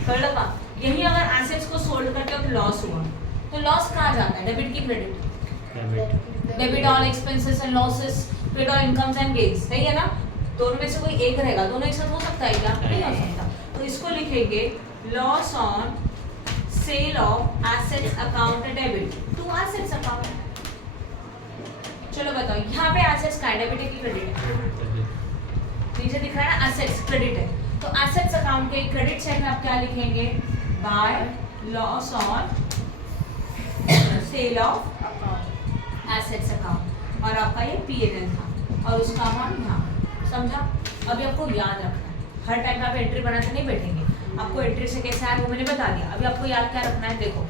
कर लगा? यही अगर एसेट्स को सोल्ड करके अब लॉस हुआ, तो लॉस कहाँ जाता है? डेबिट की credit? Debit debit all expenses and losses, credit all incomes and gains. सही है ना? दोनों में से कोई एक रहेगा, दोनों एक साथ हो सकता है क्या? नहीं हो सकता। तो इसको लिखेंगे loss on sale of assets account debit to assets account. चलो बताओ, यहाँ पे एसेट्स का है, डेबिट है कि क्रेडिट है? नीचे दिख रहा है ना एसेट्स, क्रेडिट है, तो एसेट्स अकाउंट के क्रेडिट साइड में आप क्या लिखेंगे? By loss on sale of assets account, और आपका ये पीएनएल था, और उसका अमाउंट यहाँ। समझा? अभी आपको याद रखना है, हर टाइम पे आप एंट्री बनाते नहीं बैठेंगे, आपको एंट्री से कैसे आया वो मैंने बता दिया। अभी आपको याद क्या रखना है? देखो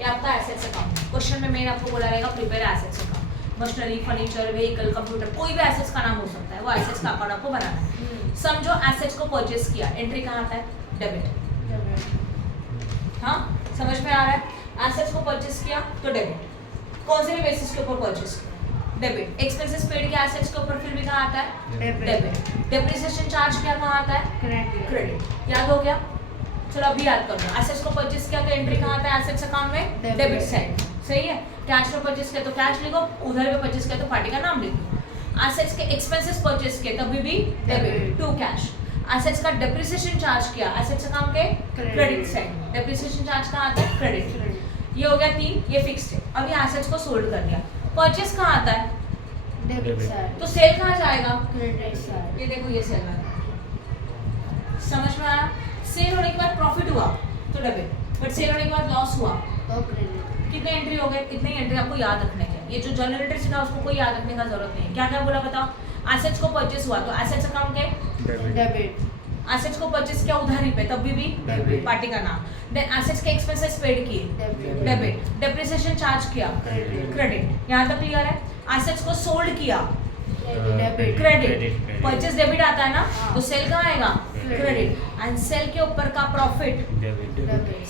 ये आपका एसेट्स अकाउंट है, क्वेश्चन में मेन आपको बोला रहेगा prepare assets account. Machinery, furniture, vehicle, computer, कोई भी एसेट्स का नाम हो सकता है, वो एसेट्स का अकाउंट आपको बनाना है। समझो एसेट्स को परचेस किया, एंट्री कहाँ आता है? डेबिट। हाँ, समझ में आ रहा है? एसेट्स को परचेस किया तो डेबिट, कौन से भी बेसिस के ऊपर परचेस किया? डेबिट। एक्सपेंसेस पेड किया एसेट्स के ऊपर, फिर भी कहाँ आता है? डेबिट। डेप्रिसिएशन चार्ज किया, कहाँ आता है? क्रेडिट। याद हो गया? चलो अभी याद कर लो, एसेट्स को परचेस किया तो एंट्री कहाँ आता है? एसेट्स अकाउंट में, डेबिट साइड। सही है? कैश में परचेस किया तो कैश लिखो, उधर पे परचेस किया तो पार्टी का नाम लिखो। एसेट्स के एक्सपेंसेस परचेस किए तभी भी डेबिट टू कैश। एसेट्स का डेप्रिसिएशन चार्ज किया एसेट्स अकाउंट के क्रेडिट साइड, डेप्रिसिएशन चार्ज कहाँ आता है? क्रेडिट। ये हो गया 3, ये फिक्स्ड है। अभी एसेट्स को सोल्ड कर दिया, परचेस कहाँ आता है? तो सेल कहाँ जाएगा? ये देखो ये सेल है, समझ में आया? सेल होने के बाद प्रॉफिट हुआ तो डेबिट, बट सेल होने के बाद लॉस हुआ तो क्रेडिट। कितने एंट्री हो गए? कितने एंट्री आपको याद रखने हैं? ये जो जनरेटर सीखा उसको कोई याद रखने का जरूरत नहीं है। क्या क्या बोला बताओ? एसेट्स को परचेस हुआ तो एसेट्स अकाउंट के डेबिट, एसेट्स को परचेस किया उधारी पे तब भी पार्टी का नाम। देन एसेट्स के एक्सपेंसेस पेड किए, डेबिट। डेप्रिसिएशन चार्ज किया, क्रेडिट। यहाँ तक क्लियर है? एसेट्स को सोल्ड किया, क्रेडिट। परचेस डेबिट आता है ना, तो सेल कहाँ आएगा? क्रेडिट। एंड सेल के ऊपर का प्रॉफिट,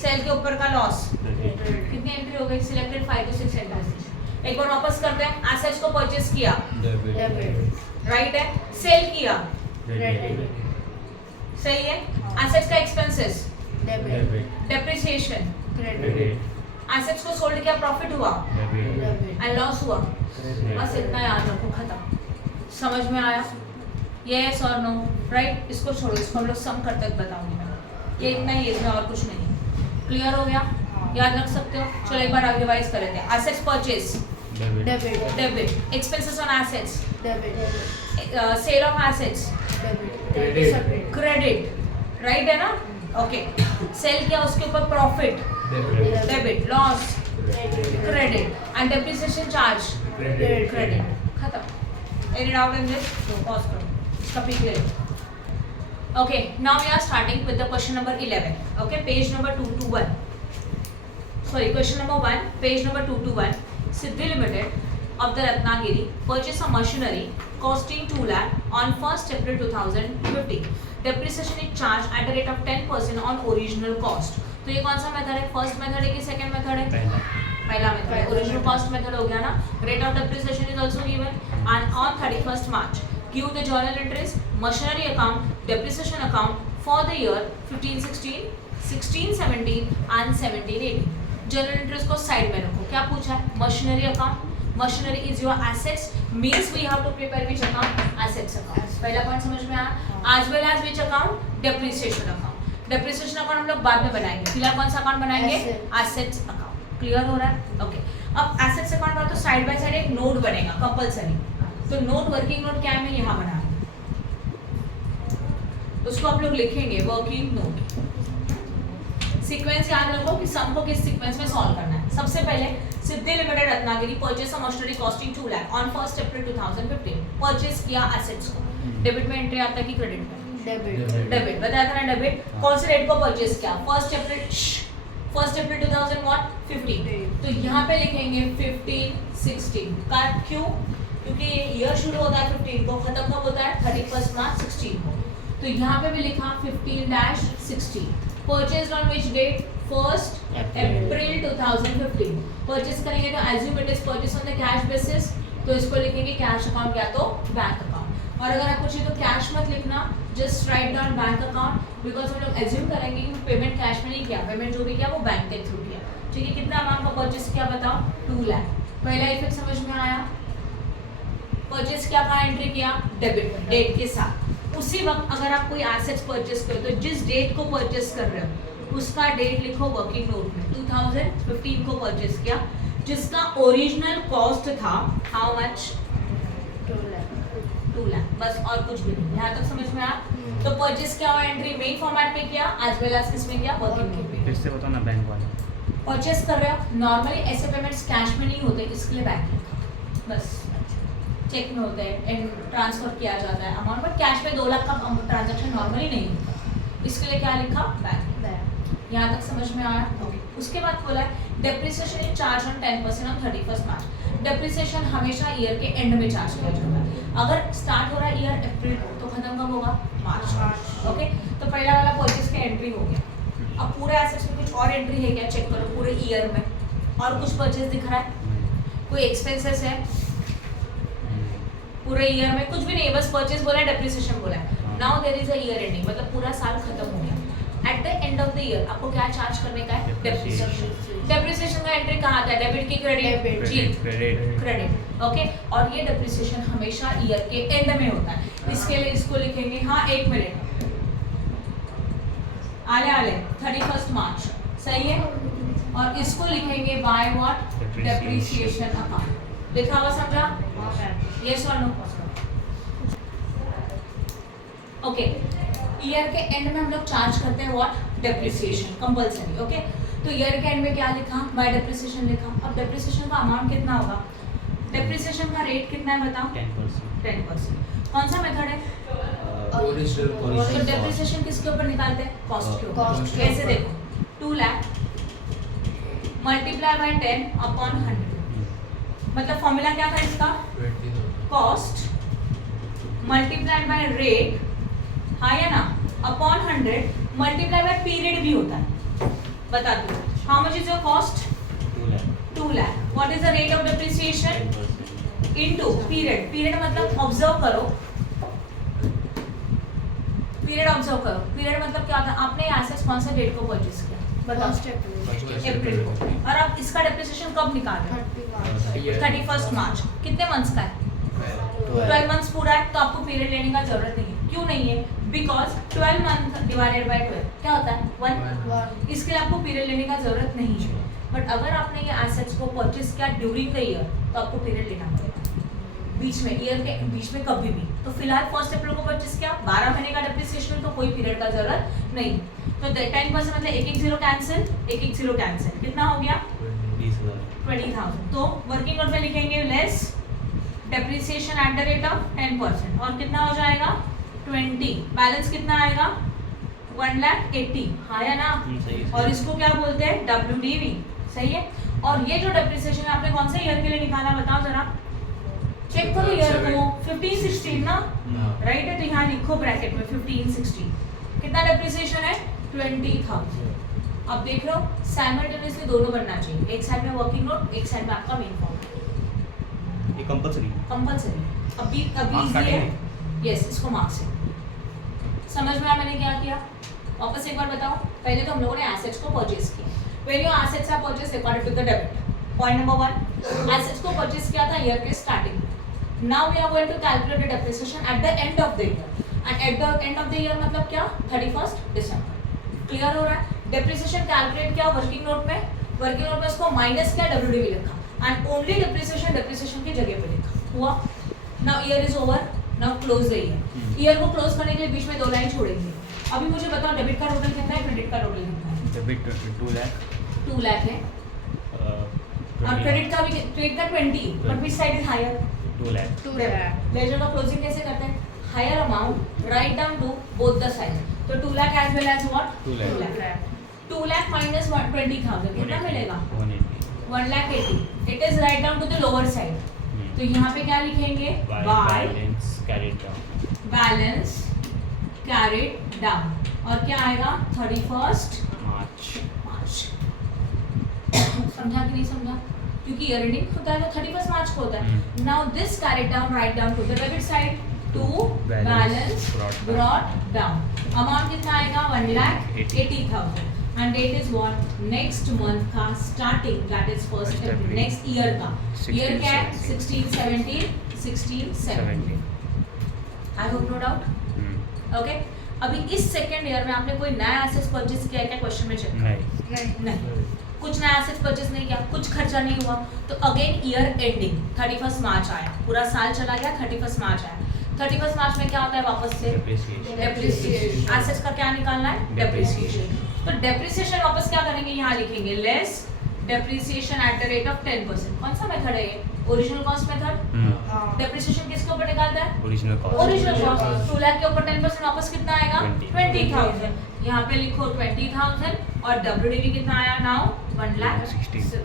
सेल के ऊपर का लॉस। कितनी एंट्री हो गई? Selected 5 to 6 entries. एक बार वापस करते हैं, एसेट्स को परचेस किया, राइट है? सेल किया, सही है? एसेट्स का एक्सपेंसेस, डेप्रिसिएशन, एसेट्स को सोल्ड किया, प्रॉफिट हुआ एंड लॉस हुआ। बस इतना याद रखो, खत्म। समझ में आया? यस और नो? राइट? इसको छोड़ो, इसको हम लोग सम करते बताऊंगी मैं। ये इतना ही, इसमें और कुछ नहीं है। क्लियर हो गया? याद रख सकते हो? चलो एक बार रिवाइज कर लेते हैं। Assets purchase, debit. Expenses on assets, sale of assets, credit. Right है ना? ओके। सेल किया, उसके ऊपर profit, debit. Loss, credit. And depreciation charge, credit. खत्म। Any doubt in this? So pause करो, इसका पिक ले लो। Okay, now we are starting with the question number 11. Okay, page number 221. Sorry, question number 1, page number 221. Siddhi Limited of the Ratnagiri purchase a machinery costing 2 lakh on 1st April 2015. Depreciation is charged at the rate of 10% on original cost. तो ये कौन सा method है? First method है कि second method है? पहला method है. ओरिजिनल कॉस्ट मेथड हो गया ना. Rate of depreciation is also given and on 31st March give the journal entries, machinery account, depreciation account for the year 15-16, 16-17 and 17-18. Journal entries को side में रखो. क्या पूछा है? Machinery account. Machinery is your assets, means we have to prepare which account? Assets account. पहला point समझ में आया. As well as which account? Depreciation account. Depreciation account हम लोग बाद में बनाएंगे. फिलहाल कौन सा अकाउंट बनाएंगे? Assets account. क्लियर हो रहा है? ओके. अब एसेट्स अकाउंट का तो साइड बाय साइड एक नोट बनेगा कंपलसरी. तो नोट, वर्किंग नोट क्या है, मैं यहाँ बना रही हूँ. उसको आप लोग लिखेंगे वर्किंग नोट. सीक्वेंस याद रखो कि सम को किस सीक्वेंस में सॉल्व करना है. सबसे पहले Siddhi limited Ratnagiri purchase of machinery costing 2 lakh on 1st April 2015. Purchase किया एसेट्स को. डेबिट में एंट्री आता है कि क्रेडिट में? डेबिट. बताया था ना डेबिट. कौन से रेट को परचेस किया? 1st April 2015. तो यहाँ पे लिखेंगे 15-16 का. क्यों? क्योंकि ईयर शुरू होता है 15 को, खत्म कब होता है? 31st March 16 को. तो यहाँ पे भी लिखा 15-16. Purchased on which date? 1st April 2015. Purchase करेंगे तो assume it is purchased on the cash basis. तो इसको लिखेंगे कैश अकाउंट या तो बैंक अकाउंट. और अगर आपको चाहिए तो कैश मत लिखना, just write down bank account, because हम लोग एज्यूम करेंगे कि पेमेंट कैश में नहीं किया, पेमेंट जो भी किया वो बैंक के थ्रू किया. ठीक है. कितना अमाउंट का परचेस किया बताओ? 2 लाख. पहला इफेक्ट समझ में आया. परचेस क्या कहाँ एंट्री किया? डेबिट में, डेट के साथ. उसी वक्त अगर आप कोई एसेट्स परचेस करो तो जिस डेट को परचेस कर रहे हो उसका डेट लिखो वर्किंग नोट में. 2015 को परचेस किया, जिसका ओरिजिनल कॉस्ट था हाउ मच? 2 लाख. बस और कुछ भी नहीं. यहाँ तक समझ में आया? तो परचेस क्या हुआ? एंट्री मेन फॉर्मेट में किया, एज वेल एज किस में किया? वर्किंग नोट में. फिर से बताओ ना बैंक वाला. परचेस कर रहे हो, नॉर्मली ऐसे पेमेंट्स कैश में नहीं होते, इसके लिए बैंक लिखा. बस चेक में होते हैं एंड ट्रांसफर किया जाता है अमाउंट, बट कैश में 2 लाख का ट्रांजैक्शन नॉर्मली नहीं होता, इसके लिए क्या लिखा? बैंक. यहाँ तक समझ में आया? उसके बाद बोला है depreciation is charge on 10% on 31st March. Depreciation हमेशा ईयर के एंड में चार्ज किया जाता है. अगर स्टार्ट हो रहा है ईयर अप्रैल तो खत्म कब होगा? मार्च. ओके. तो पहला वाला परचेस की एंट्री हो गया. अब पूरे एसेट्स में कुछ और एंट्री है क्या? चेक करो पूरे ईयर में. और कुछ परचेस दिख रहा है? कोई एक्सपेंसेस है पूरे ईयर में? कुछ भी नहीं, बस परचेस बोला है, डेप्रिसिएशन बोला है. Now there is a year ending, मतलब पूरा साल खत्म हो गया. At the end of the year आपको क्या चार्ज करने का है? डेप्रिसिएशन. डेप्रिसिएशन का एंट्री कहाँ आता है? डेबिट की क्रेडिट? जी, क्रेडिट. ओके. और ये डेप्रिसिएशन हमेशा ईयर के एंड में होता है, इसके लिए इसको लिखेंगे. हाँ, 1 मिनट. आले 31st March. सही है. और इसको लिखेंगे बाय व्हाट? Depreciation account. लिखा हुआ समझा? यस और नो? ओके. ईयर के एंड में हम लोग चार्ज करते हैं व्हाट? Depreciation compulsory. ओके. तो ईयर के एंड में क्या लिखा? बाय डेप्रिसिएशन लिखा. अब डेप्रिसिएशन का अमाउंट कितना होगा? डेप्रिसिएशन का रेट कितना है बताओ? 10%. कौन सा मेथड है? तो डेप्रिसिएशन किसके ऊपर निकालते हैं? कॉस्ट के ऊपर. कैसे देखो? 2 लाख मल्टीप्लाई बाय 10 अपॉन 100. मतलब फॉर्मूला क्या था इसका? कॉस्ट मल्टीप्लाइड बाय रेट, हाँ या ना, अपॉन 100 मल्टीप्लाई बाय पीरियड भी होता है. बता दो how much is your cost? 2 lakh. What is the rate of depreciation? Into period. Period मतलब ऑब्जर्व करो, पीरियड ऑब्जर्व करो. पीरियड मतलब क्या होता है? आपने एसेट्स कौन सा डेट को परचेस किया? बताओ. अप्रैल को. और अब इसका डेप्रिसिएशन कब निकाल रहे हो? 31st March. कितने मंथ्स का है? 12 मंथ्स पूरा है, तो आपको पीरियड लेने का जरूरत नहीं है. क्यों नहीं है? बिकॉज 12 मंथ डिवाइडेड बाय 12 क्या होता है? 1. इसके लिए आपको पीरियड लेने का जरूरत नहीं है. बट अगर आपने ये एसेट्स को परचेस किया ड्यूरिंग द ईयर तो आपको पीरियड लेना पड़ेगा बीच में, ईयर के बीच में कभी भी. तो फिलहाल 1st April को परचेस किया, 12 महीने का डेप्रिसिएशन, तो कोई पीरियड का जरूरत नहीं. तो 10% मतलब 1 0 कैंसिल, 1 0 कैंसिल. कितना हो गया? 20,000. तो वर्किंग नोट में लिखेंगे less depreciation at the rate of 10%. और कितना हो जाएगा? 20. बैलेंस कितना आएगा? 1,80,000. हाँ या ना? और इसको क्या बोलते हैं? WDV. सही है. और ये जो डेप्रिसिएशन आपने कौन से ईयर के लिए निकाला बताओ जरा? चेक करो ईयर को 15 16 ना हाँ। राइट है, तो यहाँ लिखो ब्रैकेट में 15 16 कितना डेप्रिसिएशन है 20,000। अब देख लो साइमल्टेनियसली दोनों बनना चाहिए, एक साइड में वर्किंग नोट, एक साइड में आपका मेन फॉर्म। ये कंपलसरी कंपलसरी अभी Marks इजी है। काटेंगे? यस, इसको मार्क्स है। समझ में आया मैंने क्या किया? वापस एक बार बताओ। पहले तो हम लोगों ने एसेट्स को परचेज किया। When your assets are purchase according to the debit. Point number 1, assets को परचेज किया था ईयर के स्टार्टिंग में। Now we are going to calculate the depreciation at the end of the year. And at the end of the year मतलब क्या? 31 दिसंबर। Clear हो रहा है? डेप्रिसिएशन कैलकुलेट किया वर्किंग नोट में, वर्किंग नोट में उसको माइनस किया, डब्ल्यूडीवी लिखा एंड ओनली डेप्रिसिएशन की जगह पे लिखा। हुआ? Now year is over, now close the year. Year को क्लोज करने के लिए बीच में 2 लाइन छोड़ेंगे। अभी मुझे बताओ डेबिट का टोटल कितना है, क्रेडिट का टोटल कितना है? डेबिट 2 लाख 2 लाख है और क्रेडिट का 20, but which side is higher? 2 lakh 2 lakh. Ledger का क्लोजिंग कैसे करते हैं? Higher amount write down to both the side. तो 2 lakh as well as what? 2 2 lakh lakh. 2 lakh minus 20,000 कितना मिलेगा? 180 1,80,000। It is write down to the lower side. तो यहाँ पे क्या लिखेंगे? By balance carried down balance carried down और क्या आएगा? 31 मार्च। समझा कि नहीं समझा? क्योंकि ईयर एंडिंग होता है तो 31 मार्च को होता है। Now this carried down right down to the debit side to balance brought down. Amount कितना आएगा? 1,80,000 and date is what? Next month का starting, that is 1 April. Next year का ईयर क्या है? 16 17 I hope no doubt. Okay, अभी इस second year में आपने कोई नया एसेट्स परचेज किया है क्या? क्वेश्चन में चेक नहीं नहीं, कुछ नया एसेट्स परचेज नहीं किया, कुछ खर्चा नहीं हुआ, तो अगेन ईयर एंडिंग 31 मार्च आया, पूरा साल चला गया, 31 मार्च आया। 31 मार्च में क्या होता है वापस से? Depreciation depreciation. एसेट्स का क्या निकालना है? डेप्रिसिएशन। तो डेप्रिसिएशन वापस क्या करेंगे? यहाँ लिखेंगे less depreciation at the rate of 10%। कौन सा मेथड है ये? Original cost method. डेप्रिसिएशन किसके ऊपर निकालता है? Original cost original cost. 2 lakh के ऊपर 10% वापस कितना आएगा? 20,000। 20,000। यहाँ पे लिखो 20,000 और डब्ल्यूडीवी कितना आया? नाउ 1,60,000।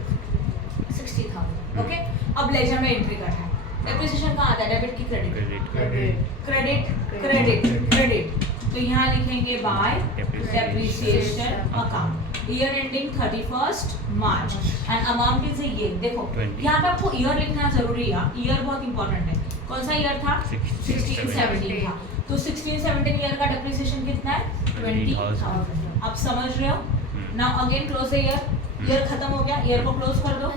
ओके, अब लेजर में एंट्री करना है। डेप्रिसिएशन कहाँ आता है? डेबिट की credit? Credit credit credit credit. तो यहाँ लिखेंगे bye depreciation account year ending 31 March and amount is ये देखो 20। यहाँ पे आपको ईयर लिखना जरूरी है। ईयर बहुत इंपॉर्टेंट है। कौन सा ईयर था? 16 17 था। तो 16 17 ईयर का डेप्रिसिएशन कितना है? 20,000। अब समझ रहे हो? Now again close the year. Year खत्म हो गया, ईयर को क्लोज कर दो।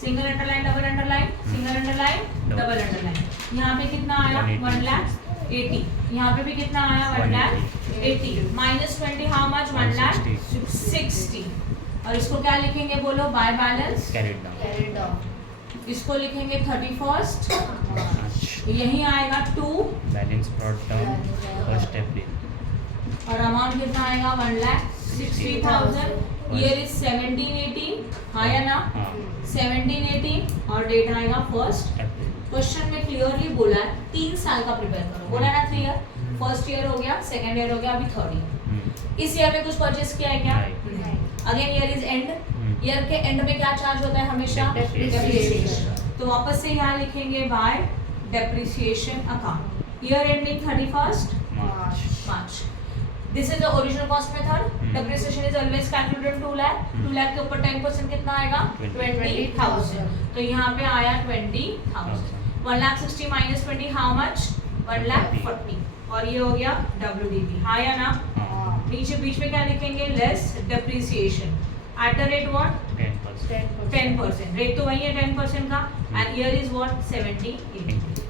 Single underline, double underline, single underline, double underline. यहाँ पे कितना आया? 1,80,000। यहाँ पे भी कितना आया? 1,80,000 माइनस 20 हाउ मच? 1,60,000। और इसको क्या लिखेंगे बोलो? Bye balance carried down Carried down. इसको लिखेंगे 31 मार्च। यही आएगा 2 बैलेंस ब्रॉट डाउन 1 अप्रैल और अमाउंट कितना आएगा? 1,60,000। ईयर इज 17 18 हाँ या ना? 17 18 और डेट आएगा 1 अप्रैल। क्वेश्चन में क्लियरली बोला है 3 साल का प्रिपेयर करो। बोला ना 3 ईयर, फर्स्ट ईयर हो गया, सेकंड ईयर हो गया, अभी थर्ड ईयर। इस ईयर में कुछ परचेस किया है क्या? नहीं। Again year is and. Year के एंड में क्या चार्ज होता है हमेशा? Depreciation। तो वापस से यहाँ लिखेंगे bye depreciation account year ending 31 March. This is the original cost method. Depreciation is always calculated 2 lakh. 2 lakh के ऊपर 10% कितना आएगा? 20,000। तो यहाँ पे आया 20,000। 1,60,000 माइनस 20 हाउ मच? 1,40,000 और ये हो गया डब्ल्यूडीवी। हाँ या ना? नीचे बीच में क्या लिखेंगे? Less depreciation at the rate what? 10%। Rate तो वही है 10% का एंड ईयर इज व्हाट? 17 18।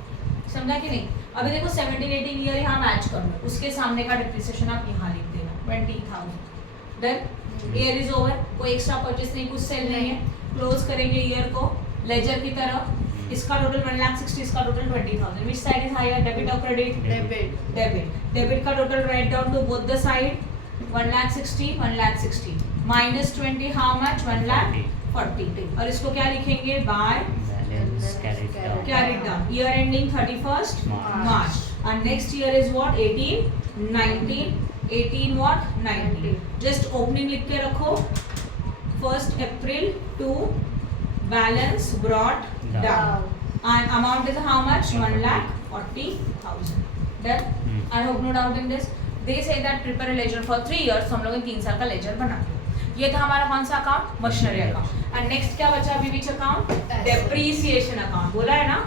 समझा कि नहीं? अभी देखो 17 18 ईयर यहाँ मैच कर लो, उसके सामने का डेप्रिसिएशन आप यहाँ लिख देना 20,000। देन ईयर इज ओवर, कोई एक्स्ट्रा परचेस नहीं, कुछ सेल नहीं है। क्लोज करेंगे ईयर को लेजर की तरह। इसका टोटल 1,60,000, इसका total 20,000। Which side is higher? Debit और क्रेडिट? Debit. डेबिट का total write down to both the side 1,60,000 minus 20 how much? 1,40,000 और इसको क्या लिखेंगे? By balance carried down carried down year ending 31st March and next year is what? 18 19 18 what? 19 just opening लिख के रखो 1st April to balance brought down and amount is how much? 1,40,000. Done? I hope no doubt in this. They say that prepare a ledger for 3 years. तो हम लोगों ने 3 साल का laser बना दिया. ये था हमारा कौन सा account? Machinery account. And next क्या बचा अभी बीच अकाउंट? Depreciation account. बोला है ना?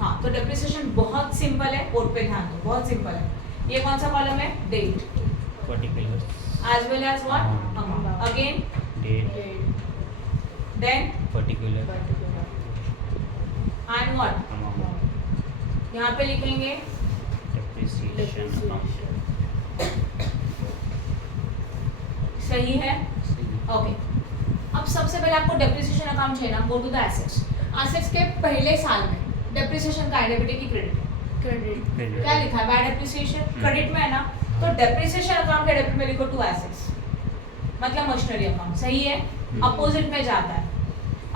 हाँ, तो डेप्रीसिएशन बहुत सिंपल है. बोर्ड पे ध्यान दो, बहुत सिंपल है. ये कौन सा कॉलम है? Date. Particulars. As well as what? Amount. Again, Date. then Particular. and what? Amount. यहाँ पे लिखेंगे Depreciation amount. सही है. ओके. अब सबसे पहले आपको डेप्रिसिएशन अकाउंट चाहिए ना. Go to the assets. Assets के पहले साल में डेप्रिसिएशन का है, डेबिट की क्रेडिट? Credit. क्या लिखा है? बाय डेप्रिसिएशन क्रेडिट में है ना. तो डेप्रिसिएशन अकाउंट के डेबिट में लिखो टू एसेट्स, मतलब मशीनरी अकाउंट. सही है. अपोजिट में जाता है.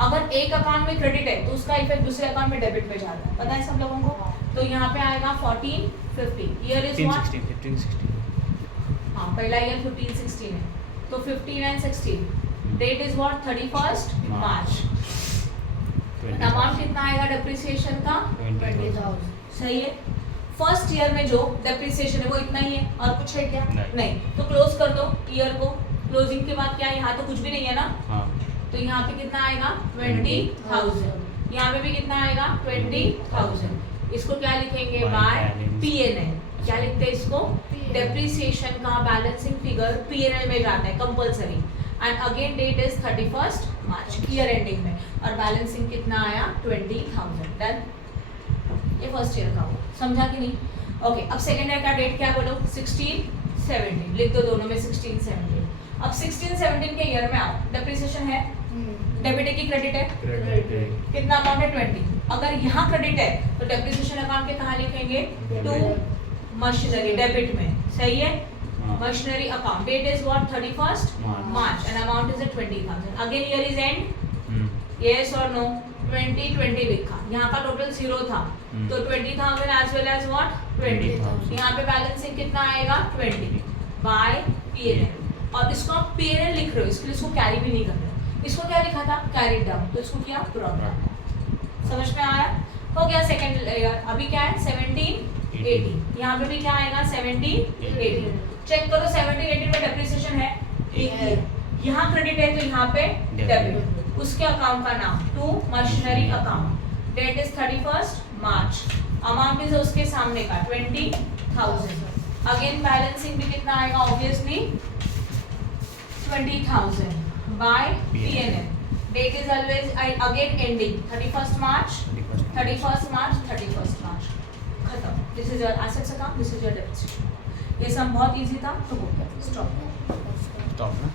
अगर एक अकाउंट में क्रेडिट है तो उसका इफेक्ट दूसरे अकाउंट में डेबिट में जाता है. पता है सब लोगों को. तो यहाँ पे आएगा 14-15. Year is 15-16. हाँ, पहला ईयर 15-16 है. तो 15 and 16. Date is what? 31st March. Amount कितना आएगा डेप्रिसिएशन का? 20,000. सही है. फर्स्ट ईयर में जो डेप्रिसिएशन है वो इतना ही है. और कुछ है क्या? नहीं. तो क्लोज कर दो ईयर को. क्लोजिंग के बाद क्या है? यहाँ तो कुछ भी नहीं है ना. हाँ. तो यहाँ पे कितना आएगा? 20,000. यहाँ पे भी कितना आएगा? 20,000. इसको क्या लिखेंगे? By by balance. पीएनएल. क्या लिखते हैं इसको? PNL. डेप्रिसिएशन का बैलेंसिंग फिगर पीएनएल में जाता है compulsory. And again date is 31st March, year ending में. और बैलेंसिंग कितना आया? 20,000. डन. ये फर्स्ट ईयर का हो. समझा कि नहीं? ओके. अब सेकेंड ईयर का डेट क्या बोलो? 16-17. लिख दो दोनों में 16-17. अब 16-17 के ईयर में आओ. डेप्रिसिएशन है, डेबिट है कि क्रेडिट है? क्रेडिट. कितना अमाउंट है? 20. अगर यहाँ क्रेडिट है तो डेप्रिसिएशन अकाउंट के कहाँ लिखेंगे? टू मशीनरी, डेबिट में. सही है. Machinery account. Date is what? 31st March. And amount is 20,000. Again year is end. Yes और नो? 2020 लिखा. यहाँ का टोटल 0 था. तो 20,000 एज वेल एज व्हाट? 20,000. यहाँ पे बैलेंसिंग कितना आएगा? 20 बाय पीएनएल. और इसको आप पीएनएल लिख रहे हो, इसके लिए इसको कैरी भी नहीं कर रहे हो. इसको क्या लिखा था? Carry down. तो इसको किया ब्रॉट डाउन. समझ में आया? हो गया सेकंड ईयर. अभी क्या है? 17-18. यहाँ पे भी क्या आएगा? 17-18. चेक करो 17-18 में डेप्रिसिएशन है. यहाँ क्रेडिट है तो यहाँ पे डेबिट. उसके अकाउंट का नाम to machinery account. Date is 31st March. Amount is उसके सामने का 20,000. अगेन बैलेंसिंग भी कितना आएगा? Obviously 20,000 by PNL. Date is always again ending 31st March. 31st March. खत्म. This is your assets account, this is your depreciation. ये सब बहुत इजी था. तो हो गया. स्टॉप. Stop ना.